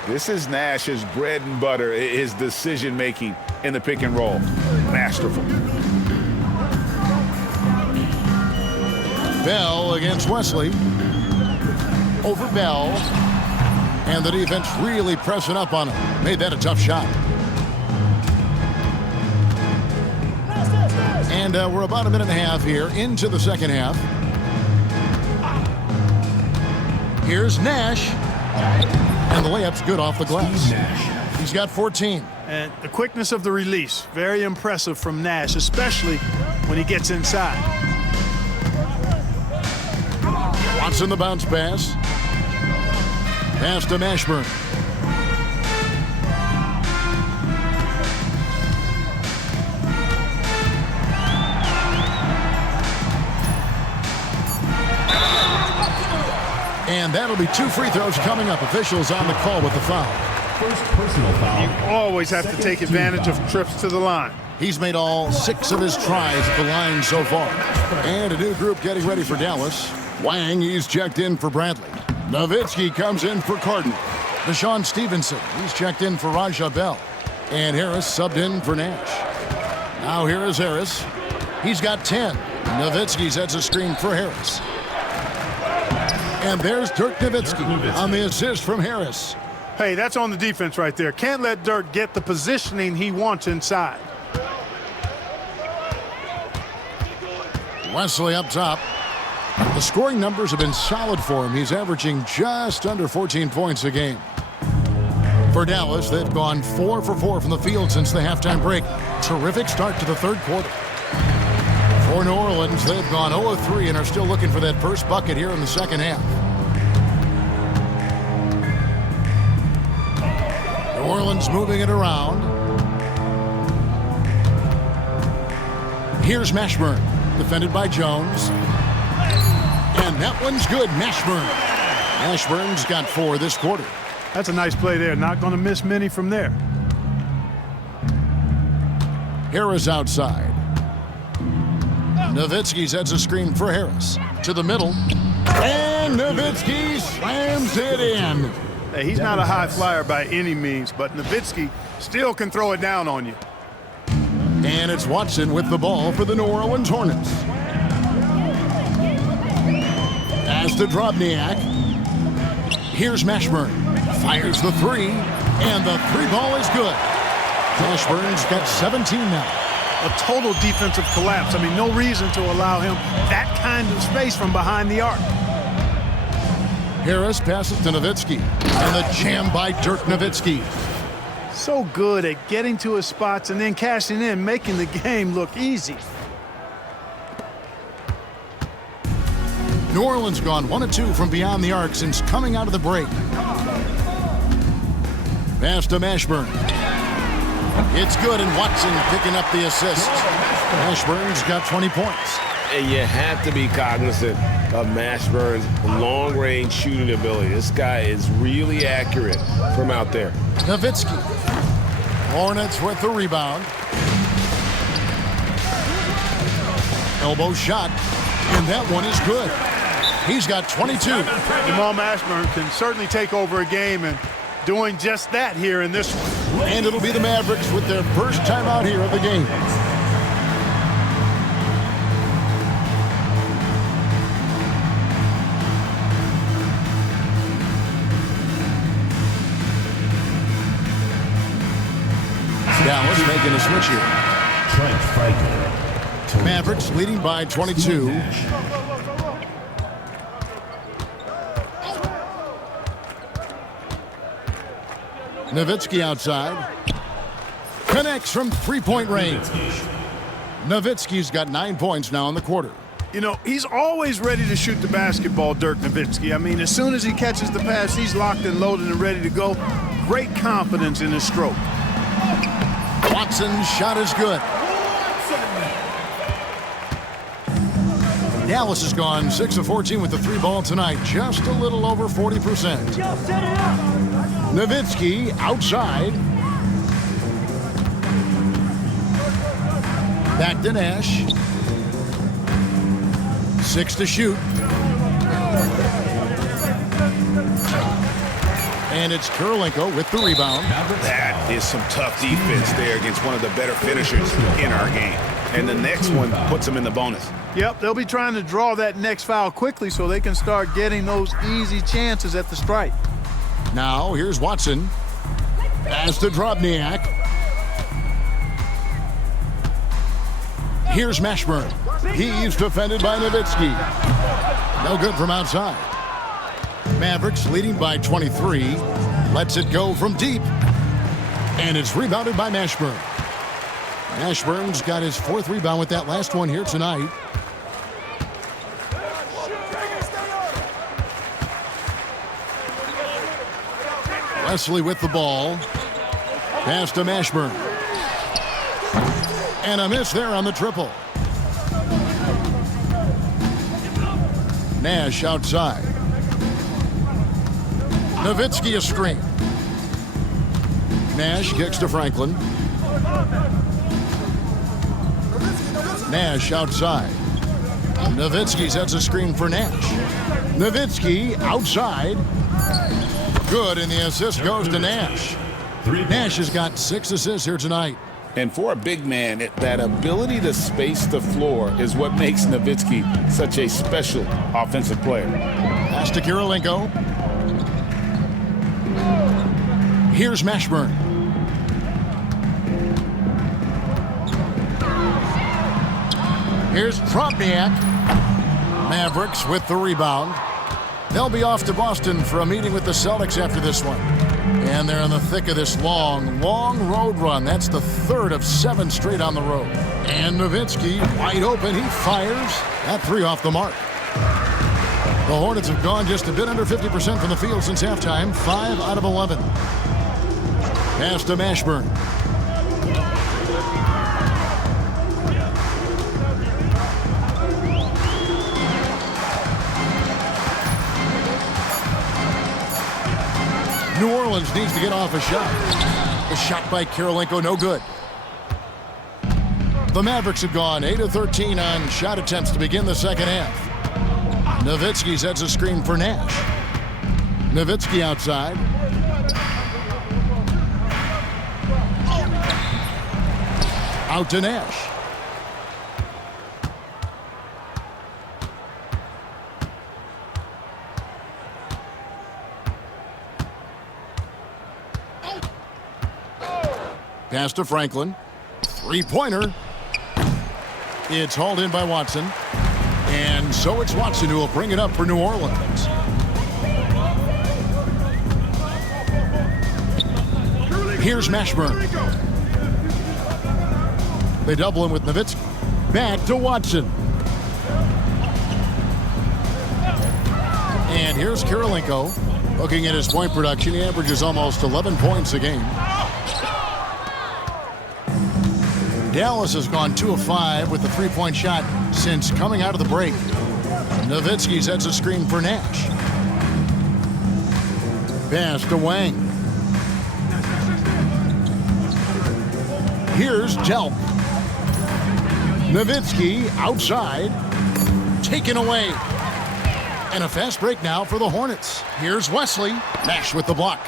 This is Nash's bread and butter, his decision-making in the pick and roll. Masterful. Bell against Wesley. Over Bell. And the defense really pressing up on him. Made that a tough shot. And we're about a minute and a half here into the second half. Here's Nash. And the layup's good off the glass. He's got 14. And the quickness of the release, very impressive from Nash, especially when he gets inside. Watson the bounce pass. Pass to Mashburn. And that'll be 2 free throws coming up. Officials on the call with the foul. First personal foul. You always have to take advantage of trips to the line. He's made all 6 of his tries at the line so far. And a new group getting ready for Dallas. Wang, he's checked in for Bradley. Nowitzki comes in for Carden. Deshaun Stevenson, he's checked in for Rajah Bell. And Harris subbed in for Nash. Now here is Harris. He's got 10. Nowitzki sets a screen for Harris. And there's Dirk Nowitzki on the assist from Harris. Hey, that's on the defense right there. Can't let Dirk get the positioning he wants inside. Wesley up top. The scoring numbers have been solid for him. He's averaging just under 14 points a game. For Dallas, they've gone 4 for 4 from the field since the halftime break. Terrific start to the third quarter. For New Orleans, they've gone 0 of 3 and are still looking for that first bucket here in the second half. New Orleans moving it around. Here's Mashburn, defended by Jones. And that one's good. Mashburn. Mashburn's got 4 this quarter. That's a nice play there. Not going to miss many from there. Harris outside. Nowitzki sets a screen for Harris. To the middle. And Nowitzki slams it in. Hey, he's not a high flyer by any means, but Nowitzki still can throw it down on you. And it's Watson with the ball for the New Orleans Hornets. Pass to Drobniak. Here's Mashburn. Fires the 3. And the 3 ball is good. Mashburn's got 17 now. A total defensive collapse. I mean, no reason to allow him that kind of space from behind the arc. Harris passes to Nowitzki. And the jam by Dirk Nowitzki. So good at getting to his spots and then cashing in, making the game look easy. New Orleans gone 1 of 2 from beyond the arc since coming out of the break. Pass to Mashburn. It's good, and Watson picking up the assist. Mashburn's got 20 points. And you have to be cognizant of Mashburn's long-range shooting ability. This guy is really accurate from out there. Nowitzki. Hornets with the rebound. Elbow shot, and that one is good. He's got 22. Jamal Mashburn can certainly take over a game, and doing just that here in this one. And it'll be the Mavericks with their first time out here of the game. Dallas making a switch here. Trent Franklin. Mavericks leading by 22. Nowitzki outside. Connects from three-point range. Nowitzki's got 9 points now in the quarter. You know, he's always ready to shoot the basketball, Dirk Nowitzki. I mean, as soon as he catches the pass, he's locked and loaded and ready to go. Great confidence in his stroke. Watson's shot is good. Dallas has gone 6 of 14 with the 3-ball tonight, just a little over 40%. Nowitzki outside. Back to Nash. 6 to shoot. And it's Kurylenko with the rebound. That is some tough defense there against one of the better finishers in our game. And the next one puts them in the bonus. Yep, they'll be trying to draw that next foul quickly so they can start getting those easy chances at the stripe. Now, here's Watson. Pass to Drobniak. Here's Mashburn. He's defended by Nowitzki. No good from outside. Mavericks leading by 23. Lets it go from deep. And it's rebounded by Mashburn. Mashburn's got his 4th rebound with that last one here tonight. Wesley with the ball. Pass to Mashburn. And a miss there on the triple. Nash outside. Nowitzki a screen. Nash kicks to Franklin. Nash outside. Nowitzki sets a screen for Nash. Nowitzki outside. Good, and the assist goes to Nash. Nash has got 6 assists here tonight. And for a big man, that ability to space the floor is what makes Nowitzki such a special offensive player. Pass to Kurylenko. Here's Mashburn. Here's Drobniak. Mavericks with the rebound. They'll be off to Boston for a meeting with the Celtics after this one. And they're in the thick of this long road run. That's the 3rd of 7 straight on the road. And Nowitzki wide open. He fires. That 3 off the mark. The Hornets have gone just a bit under 50% from the field since halftime. 5 out of 11. Pass to Mashburn. New Orleans needs to get off a shot. The shot by Kurylenko, no good. The Mavericks have gone 8 of 13 on shot attempts to begin the second half. Nowitzki sets a screen for Nash. Nowitzki outside. Out to Nash. Pass to Franklin. 3-pointer. It's hauled in by Watson. And so it's Watson who will bring it up for New Orleans. Here's Mashburn. They double him with Nowitzki. Back to Watson. And here's Kirilenko. Looking at his point production, he averages almost 11 points a game. Dallas has gone 2 of 5 with the three-point shot since coming out of the break. Nowitzki sets a screen for Nash. Pass to Wang. Here's Delp. Nowitzki outside. Taken away. And a fast break now for the Hornets. Here's Wesley. Nash with the block.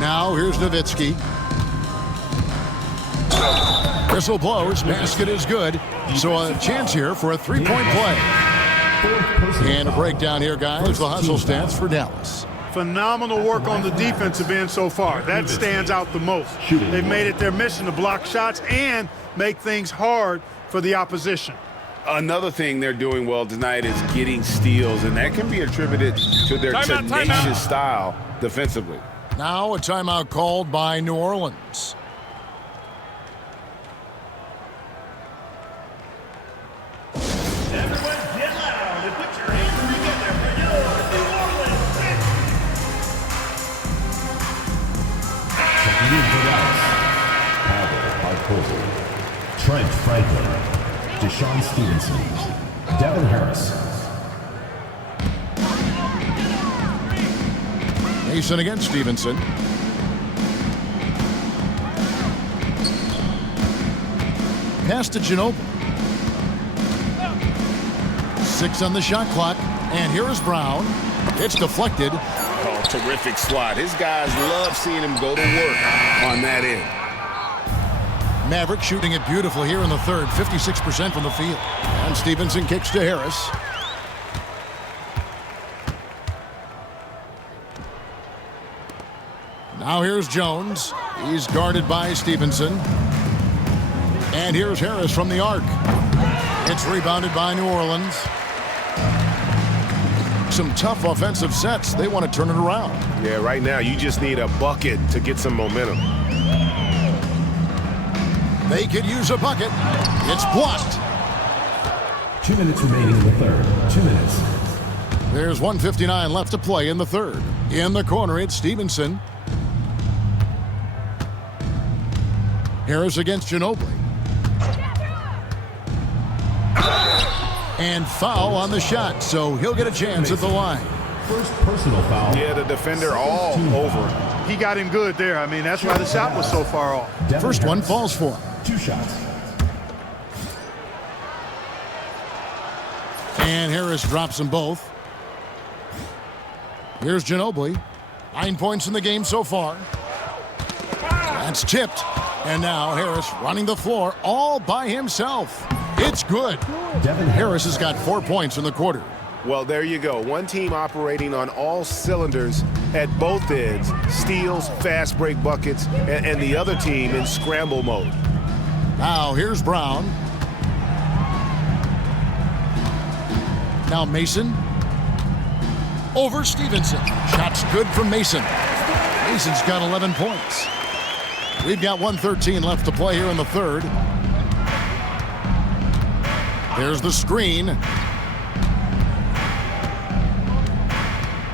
Now here's Nowitzki. Whistle blows. Basket is good. So a chance here for a three-point play. And a breakdown here, guys. The hustle stats for Dallas. Phenomenal work on the defensive end so far. That stands out the most. They've made it their mission to block shots and make things hard for the opposition. Another thing they're doing well tonight is getting steals, and that can be attributed to their tenacious style defensively. Now a timeout called by New Orleans. Everyone get loud and put your hands together for your New Orleans Checking in for Dallas. Pavel Bartholdi, Trent Franklin, Deshaun Stevenson, Devin Harris. Mason against Stevenson. Pass to Ginobili. 6 on the shot clock. And here is Brown. It's deflected. Oh, terrific slot. His guys love seeing him go to work on that end. Maverick shooting it beautiful here in the third. 56% from the field. And Stevenson kicks to Harris. Now here's Jones. He's guarded by Stevenson. And here's Harris from the arc. It's rebounded by New Orleans. Some tough offensive sets. They want to turn it around. Yeah, right now you just need a bucket to get some momentum. They could use a bucket. It's blocked. 2 minutes remaining in the third. 2 minutes. There's 1:59 left to play in the third. In the corner, it's Stevenson. Harris against Ginobili. And foul on the shot, so he'll get a chance at the line. First personal foul. Yeah, the defender all over. He got him good there. I mean, that's why the shot was so far off. Devin First one Harris. falls for him. 2 shots. And Harris drops them both. Here's Ginobili. 9 points in the game so far. That's tipped. And now Harris running the floor all by himself. It's good. Devin Harris has got 4 points in the quarter. Well, there you go. One team operating on all cylinders at both ends. Steals, fast break buckets, and the other team in scramble mode. Now here's Brown. Now Mason. Over Stevenson. Shots good from Mason. Mason's got 11 points. We've got 1:13 left to play here in the third. There's the screen.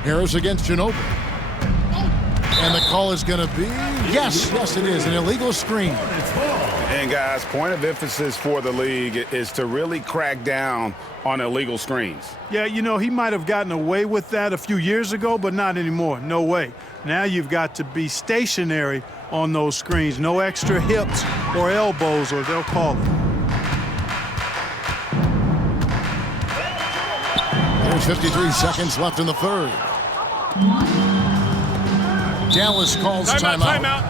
Harris against Ginobili. And the call is going to be, yes, it is, an illegal screen. And guys, point of emphasis for the league is to really crack down on illegal screens. Yeah, you know, he might have gotten away with that a few years ago, but not anymore. No way. Now you've got to be stationary on those screens. No extra hips or elbows, or they'll call it. There's 53 seconds left in the third. Dallas calls timeout.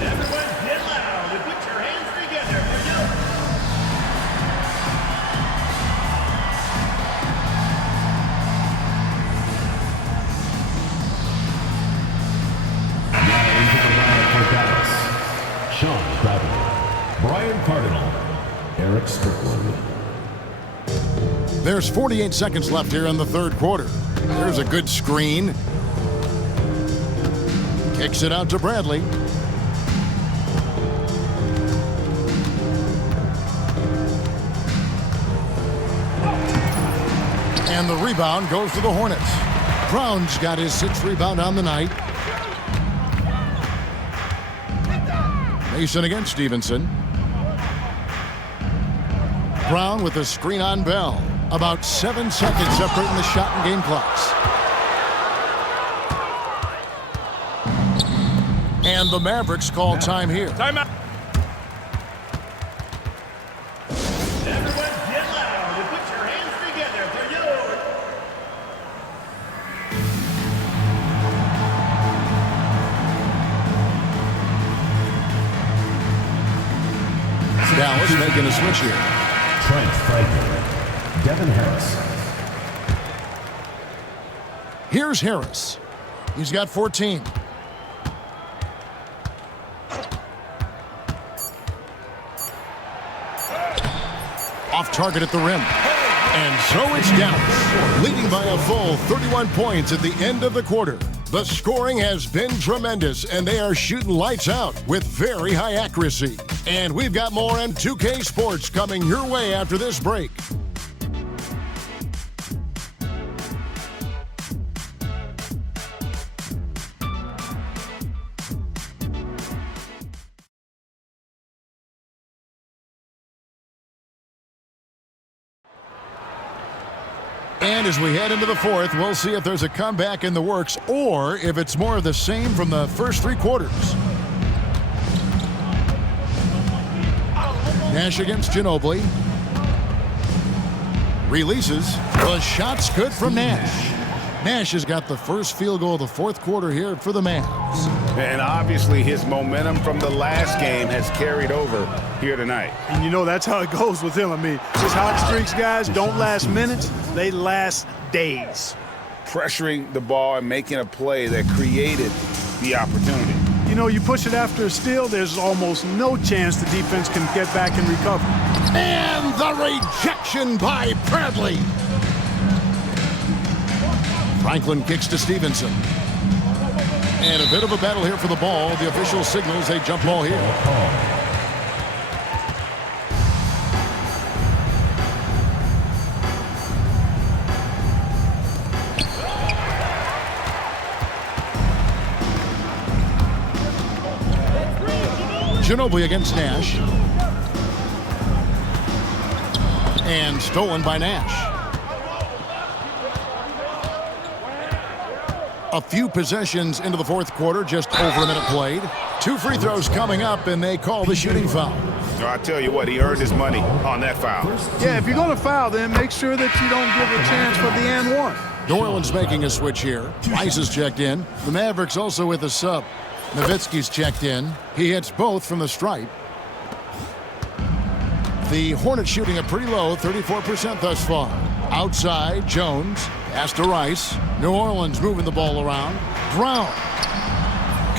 Everyone get loud and put your hands together for your Now into the line for Dallas. Sean Bradley, Brian Cardinal, Eric Strickland. There's 48 seconds left here in the third quarter. There's a good screen. Kicks it out to Bradley. And the rebound goes to the Hornets. Brown's got his 6th rebound on the night. Mason against Stevenson. Brown with a screen on Bell. About 7 seconds separating the shot and game clocks. And the Mavericks call time here. Timeout. Everyone get loud and put your hands together for your... Dallas making a switch here. Trent Franklin. Devin Harris. Here's Harris. He's got 14. Off target at the rim. And so it's Dallas, leading by a full 31 points at the end of the quarter. The scoring has been tremendous, and they are shooting lights out with very high accuracy. And we've got more M2K Sports coming your way after this break. And as we head into the fourth, we'll see if there's a comeback in the works or if it's more of the same from the first 3 quarters. Nash against Ginobili. Releases. The shot's good from Nash. Nash has got the first field goal of the fourth quarter here for the Mavs. And obviously his momentum from the last game has carried over here tonight. And you know that's how it goes with him. I mean, his hot streaks, guys, don't last minutes. They last days. Pressuring the ball and making a play that created the opportunity. You know, you push it after a steal, there's almost no chance the defense can get back and recover. And the rejection by Bradley. Franklin kicks to Stevenson. And a bit of a battle here for the ball. The official signals a jump ball here. Ginobili against Nash. And stolen by Nash. A few possessions into the fourth quarter, just over a minute played. 2 free throws coming up, and they call the shooting foul. So I tell you what, he earned his money on that foul. Yeah, if you're going to foul, then make sure that you don't give a chance for the and one. New Orleans making a switch here. Rice is checked in. The Mavericks also with a sub. Nowitzki's checked in. He hits both from the stripe. The Hornets shooting a pretty low, 34% thus far. Outside, Jones. Pass to Rice. New Orleans moving the ball around. Brown.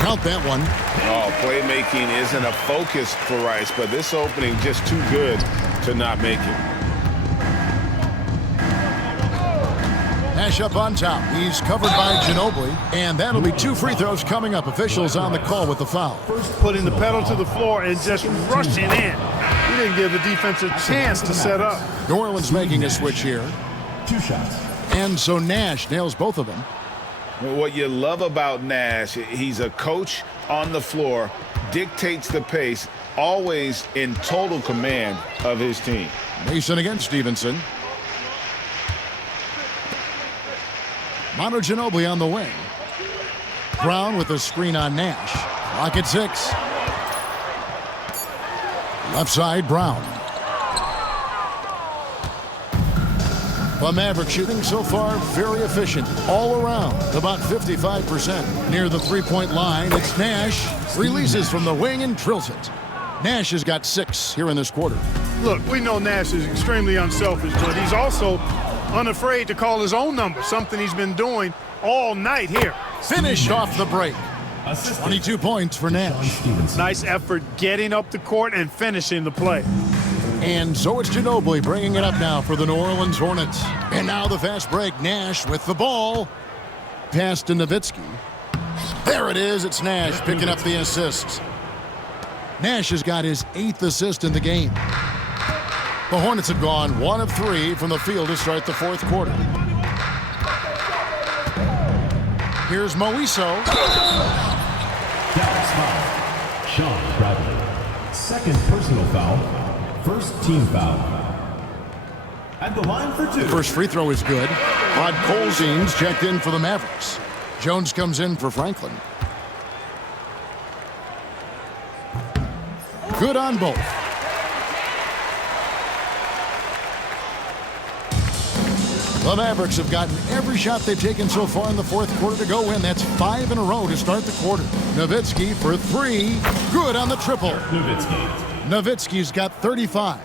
Count that one. Oh, playmaking isn't a focus for Rice, but this opening just too good to not make it. Nash up on top. He's covered by Ginobili. And that'll be 2 free throws coming up. Officials on the call with the foul. Putting the pedal to the floor and just rushing in. He didn't give the defense a chance to set up. New Orleans making a switch here. 2 shots. And so Nash nails both of them. What you love about Nash, he's a coach on the floor, dictates the pace, always in total command of his team. Mason against Stevenson. Manu Ginobili on the wing. Brown with a screen on Nash. Clock at 6. Left side, Brown. The Mavericks shooting so far very efficient all around, about 55%. Near the three-point line, it's Nash. Releases from the wing and drills it. Nash has got 6 here in this quarter. Look, we know Nash is extremely unselfish, but he's also unafraid to call his own number, something he's been doing all night here. Finished off the break. 22 points for Nash. Nice effort getting up the court and finishing the play. And so it's Ginobili bringing it up now for the New Orleans Hornets. And now the fast break. Nash with the ball. Pass to Nowitzki. There it is. It's Nash picking up the assist. Nash has got his 8th assist in the game. The Hornets have gone 1 of 3 from the field to start the 4th quarter. Here's Moiso. Dallas foul. Sean Bradley. Second personal foul. First team foul. At the line for 2. First free throw is good. Rod Colzine's checked in for the Mavericks. Jones comes in for Franklin. Good on both. The Mavericks have gotten every shot they've taken so far in the 4th quarter to go in. That's 5 in a row to start the quarter. Nowitzki for 3. Good on the triple. Nowitzki's got 35.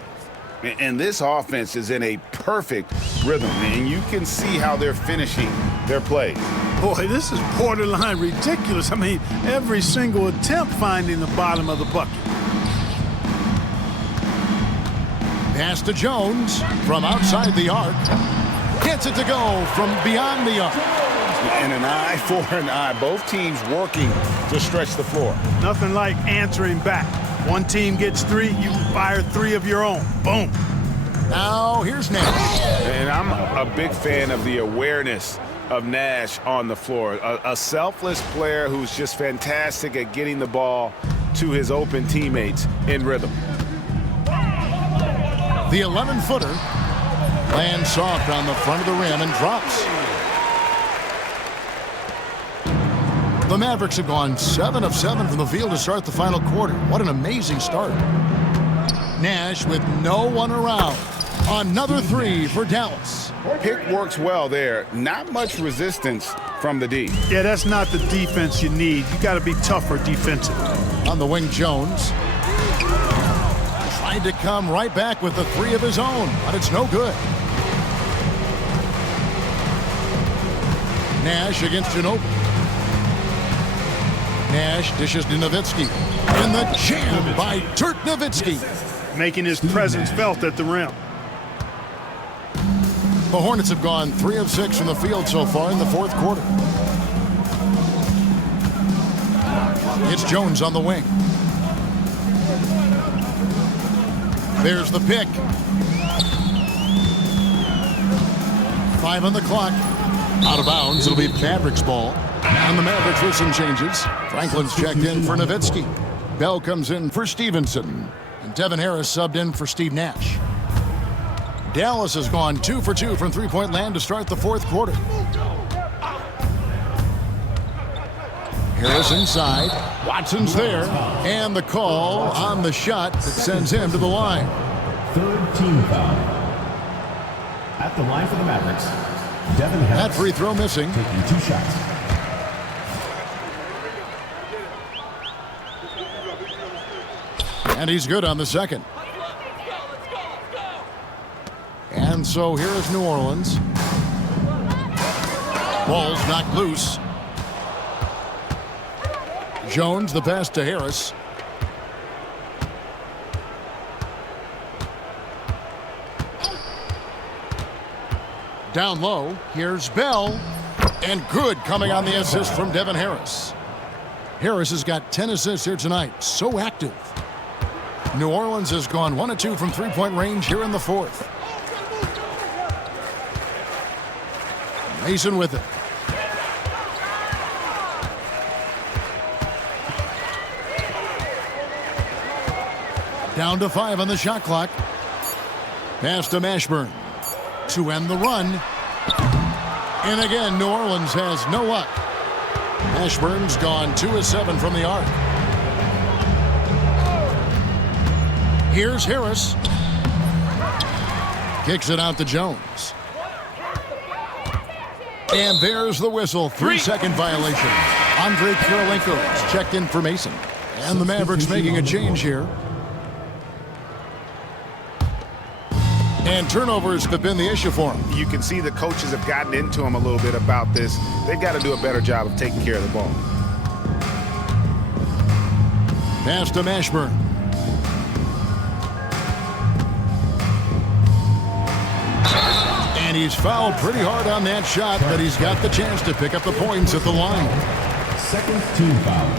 And this offense is in a perfect rhythm, and you can see how they're finishing their play. Boy, this is borderline ridiculous. I mean, every single attempt finding the bottom of the bucket. Pass to Jones from outside the arc. Gets it to go from beyond the arc. And an eye for an eye. Both teams working to stretch the floor. Nothing like answering back. One team gets 3, you fire 3 of your own. Boom. Now here's Nash. And I'm a big fan of the awareness of Nash on the floor. A selfless player who's just fantastic at getting the ball to his open teammates in rhythm. The 11-footer lands soft on the front of the rim and drops. The Mavericks have gone 7 of 7 from the field to start the final quarter. What an amazing start. Nash with no one around. Another 3 for Dallas. Pick works well there. Not much resistance from the D. Yeah, that's not the defense you need. You got to be tougher defensively. On the wing, Jones. Tried to come right back with the 3 of his own, but it's no good. Nash against Ginobili. Nash dishes to Nowitzki. And the jam by Dirk Nowitzki. Making his presence felt at the rim. The Hornets have gone 3 of 6 from the field so far in the 4th quarter. It's Jones on the wing. There's the pick. 5 on the clock. Out of bounds. It'll be Mavericks ball. And the Mavericks with some changes. Franklin's checked in for Nowitzki. Bell comes in for Stevenson. And Devin Harris subbed in for Steve Nash. Dallas has gone 2 for 2 from three-point land to start the 4th quarter. Harris inside. Watson's there. And the call on the shot that sends him to the line. 3rd team foul. At the line for the Mavericks, Devin Harris. That free throw missing. Taking 2 shots. And he's good on the second. And so here is New Orleans. Ball's knocked loose. Jones, the pass to Harris. Down low, here's Bell. And good coming on the assist from Devin Harris. Harris has got 10 assists here tonight. So active. New Orleans has gone 1 of 2 from three-point range here in the 4th. Mason with it. Down to 5 on the shot clock. Pass to Mashburn to end the run. And again, New Orleans has no luck. Mashburn's gone 2 of 7 from the arc. Here's Harris. Kicks it out to Jones. And there's the whistle. 3-second violation. Andre Kirilenko is checked in for Mason. And the Mavericks making a change here. And turnovers have been the issue for him. You can see the coaches have gotten into him a little bit about this. They've got to do a better job of taking care of the ball. Pass to Mashburn. And he's fouled pretty hard on that shot, but he's got the chance to pick up the points at the line. Second team foul.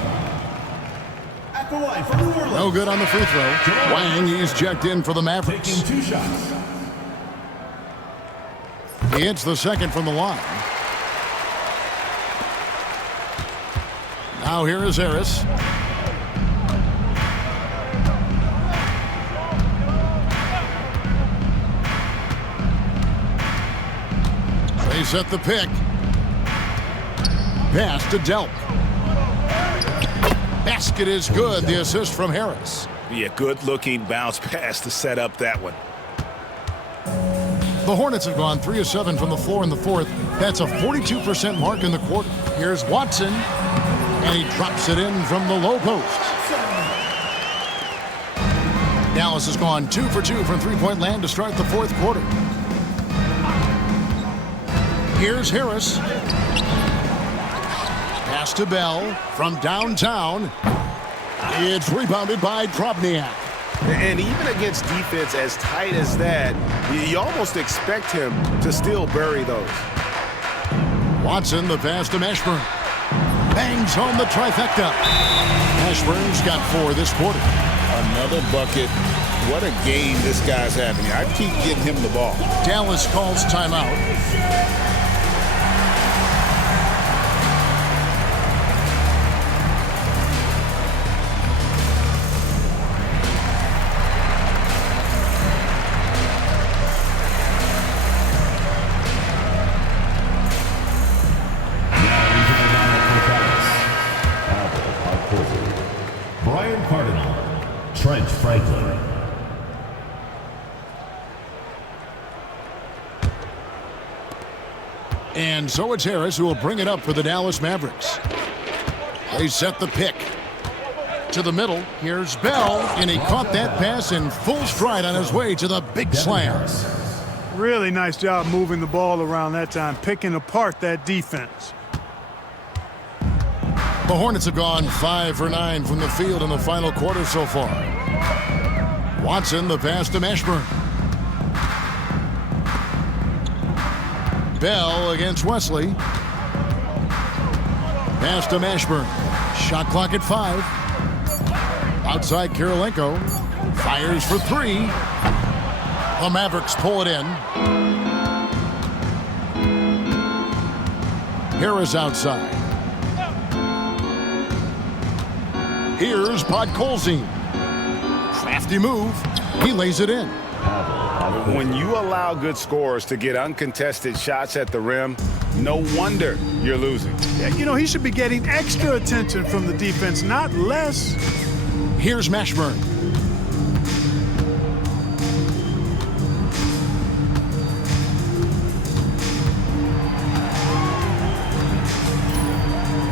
At the line for New Orleans. No good on the free throw. Wang, he's checked in for the Mavericks. Taking 2 shots. He hits the second from the line. Now here is Harris. They set the pick. Pass to Delp. Basket is good. The assist from Harris. Yeah, good-looking bounce pass to set up that one. The Hornets have gone 3 of 7 from the floor in the fourth. That's a 42% mark in the quarter. Here's Watson, and he drops it in from the low post. Dallas has gone 2 for 2 from three-point land to start the fourth quarter. Here's Harris. Pass to Bell from downtown. It's rebounded by Drobniak. And even against defense as tight as that, you almost expect him to still bury those. Watson, the pass to Mashburn. Bangs home the trifecta. Mashburn's got 4 this quarter. Another bucket. What a game this guy's having. I keep getting him the ball. Dallas calls timeout. Trent Franklin. And so it's Harris who will bring it up for the Dallas Mavericks. They set the pick. To the middle, here's Bell, and he caught that pass in full stride on his way to the big slam. Really nice job moving the ball around that time, picking apart that defense. The Hornets have gone 5 for 9 from the field in the final quarter so far. Watson, the pass to Mashburn. Bell against Wesley. Pass to Mashburn. Shot clock at 5. Outside Kirilenko. Fires for 3. The Mavericks pull it in. Harris outside. Here's Podkolzin. Crafty move. He lays it in. When you allow good scorers to get uncontested shots at the rim, no wonder you're losing. Yeah, you know, he should be getting extra attention from the defense, not less. Here's Mashburn.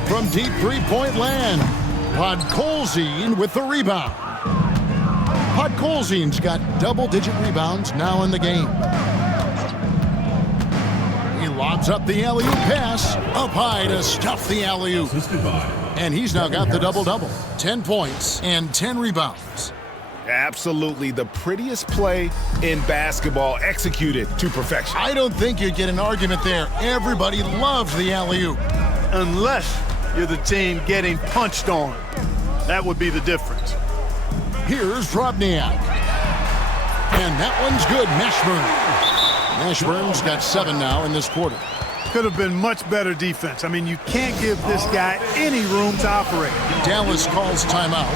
From deep three-point land, Podkolzin with the rebound. Podkolzin's got double-digit rebounds now in the game. He lobs up the alley-oop pass, up high to stuff the alley-oop. And he's now got the double-double, 10 points and 10 rebounds. Absolutely the prettiest play in basketball, executed to perfection. I don't think you'd get an argument there. Everybody loves the alley-oop. Unless you're the team getting punched on. That would be the difference. Here's Drobniak. And that one's good. Mashburn's got 7 now in this quarter. Could have been much better defense. I mean, you can't give this guy any room to operate. Dallas calls timeout.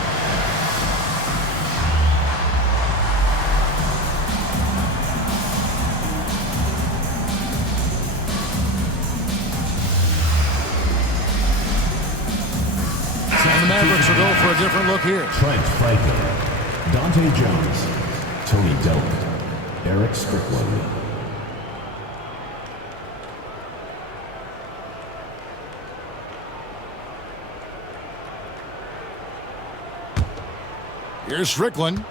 The Mavericks will go for a different look here. Trent Franklin, Dante Jones, Tony Delk, Eric Strickland. Here's Strickland.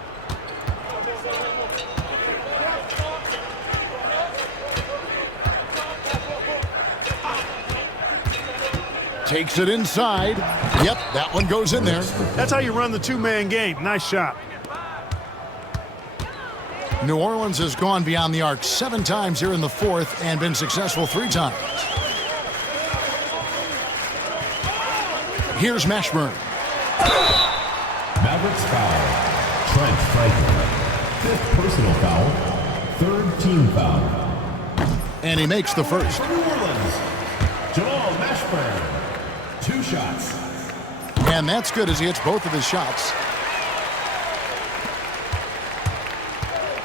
Takes it inside. Yep, that one goes in there. That's how you run the two-man game. Nice shot. New Orleans has gone beyond the arc 7 times here in the fourth and been successful 3 times. Here's Mashburn. Mavericks foul. Trent Franklin. 5th personal foul. 3rd team foul. And he makes the first. For New Orleans, Jamal Mashburn. 2 shots. And that's good as he hits both of his shots.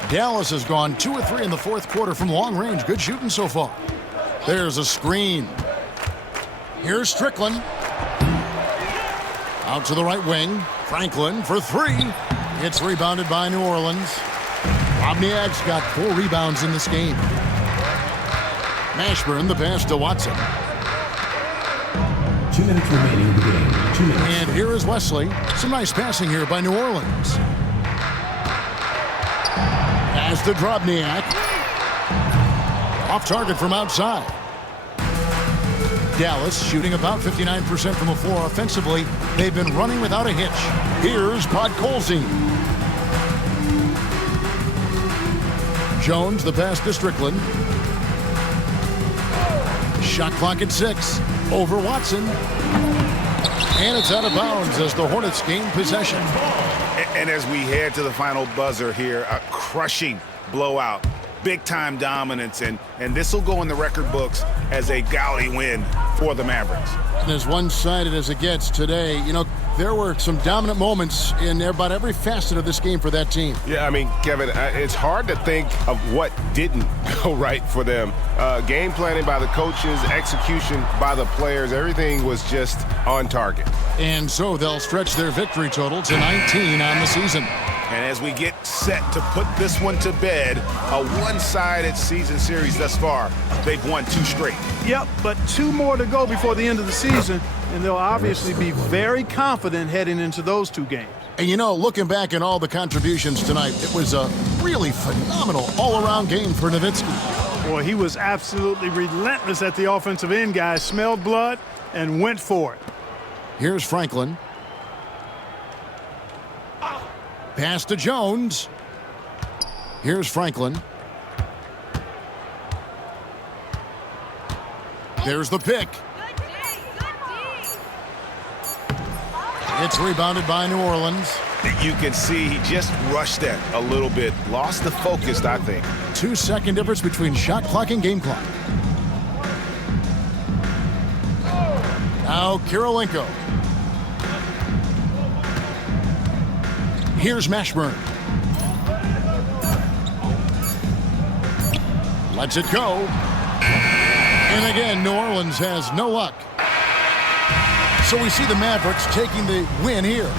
Dallas has gone 2 of 3 in the fourth quarter from long range. Good shooting so far. There's a screen. Here's Strickland. Out to the right wing. Franklin for 3. It's rebounded by New Orleans. Robniak's got 4 rebounds in this game. Mashburn, the pass to Watson. 2 minutes remaining in the game. 2 minutes. And here is Wesley. Some nice passing here by New Orleans. Pass to Drobniak. Off target from outside. Dallas shooting about 59% from the floor offensively. They've been running without a hitch. Here's Podkolzin. Jones, the pass to Strickland. Shot clock at 6. Over Watson. And it's out of bounds as the Hornets gain possession. And as we head to the final buzzer here, a crushing blowout, big-time dominance, and this will go in the record books as a gaudy win for the Mavericks. And as one-sided as it gets today, you know, there were some dominant moments in about every facet of this game for that team. Yeah, I mean, Kevin, it's hard to think of what didn't go right for them. Game planning by the coaches, execution by the players, everything was just on target. And so they'll stretch their victory total to 19 on the season. And as we get set to put this one to bed, a one-sided season series thus far, they've won 2 straight. Yep, but 2 more to go before the end of the season, and they'll obviously be very confident heading into those 2 games. And you know, looking back at all the contributions tonight, it was a really phenomenal all-around game for Nowitzki. Boy, he was absolutely relentless at the offensive end, guys. Smelled blood and went for it. Here's Franklin. Pass to Jones. Here's Franklin. There's the pick. It's rebounded by New Orleans. You can see he just rushed that a little bit, lost the focus, I think. 2-second difference between shot clock and game clock. Now Kirilenko. Here's Mashburn. Lets it go. And again, New Orleans has no luck. So we see the Mavericks taking the win here.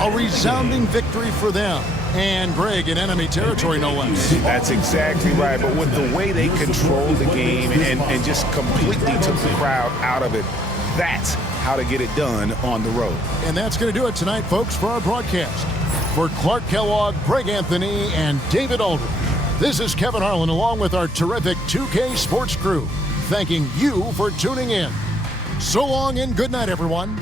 A resounding victory for them. And Greg in enemy territory, no less. That's exactly right. But with the way they controlled the game and just completely took the crowd out of it, that's how to get it done on the road. And that's going to do it tonight, folks, for our broadcast. For Clark Kellogg, Greg Anthony, and David Aldridge, this is Kevin Harlan along with our terrific 2K Sports crew, thanking you for tuning in. So long and good night, everyone.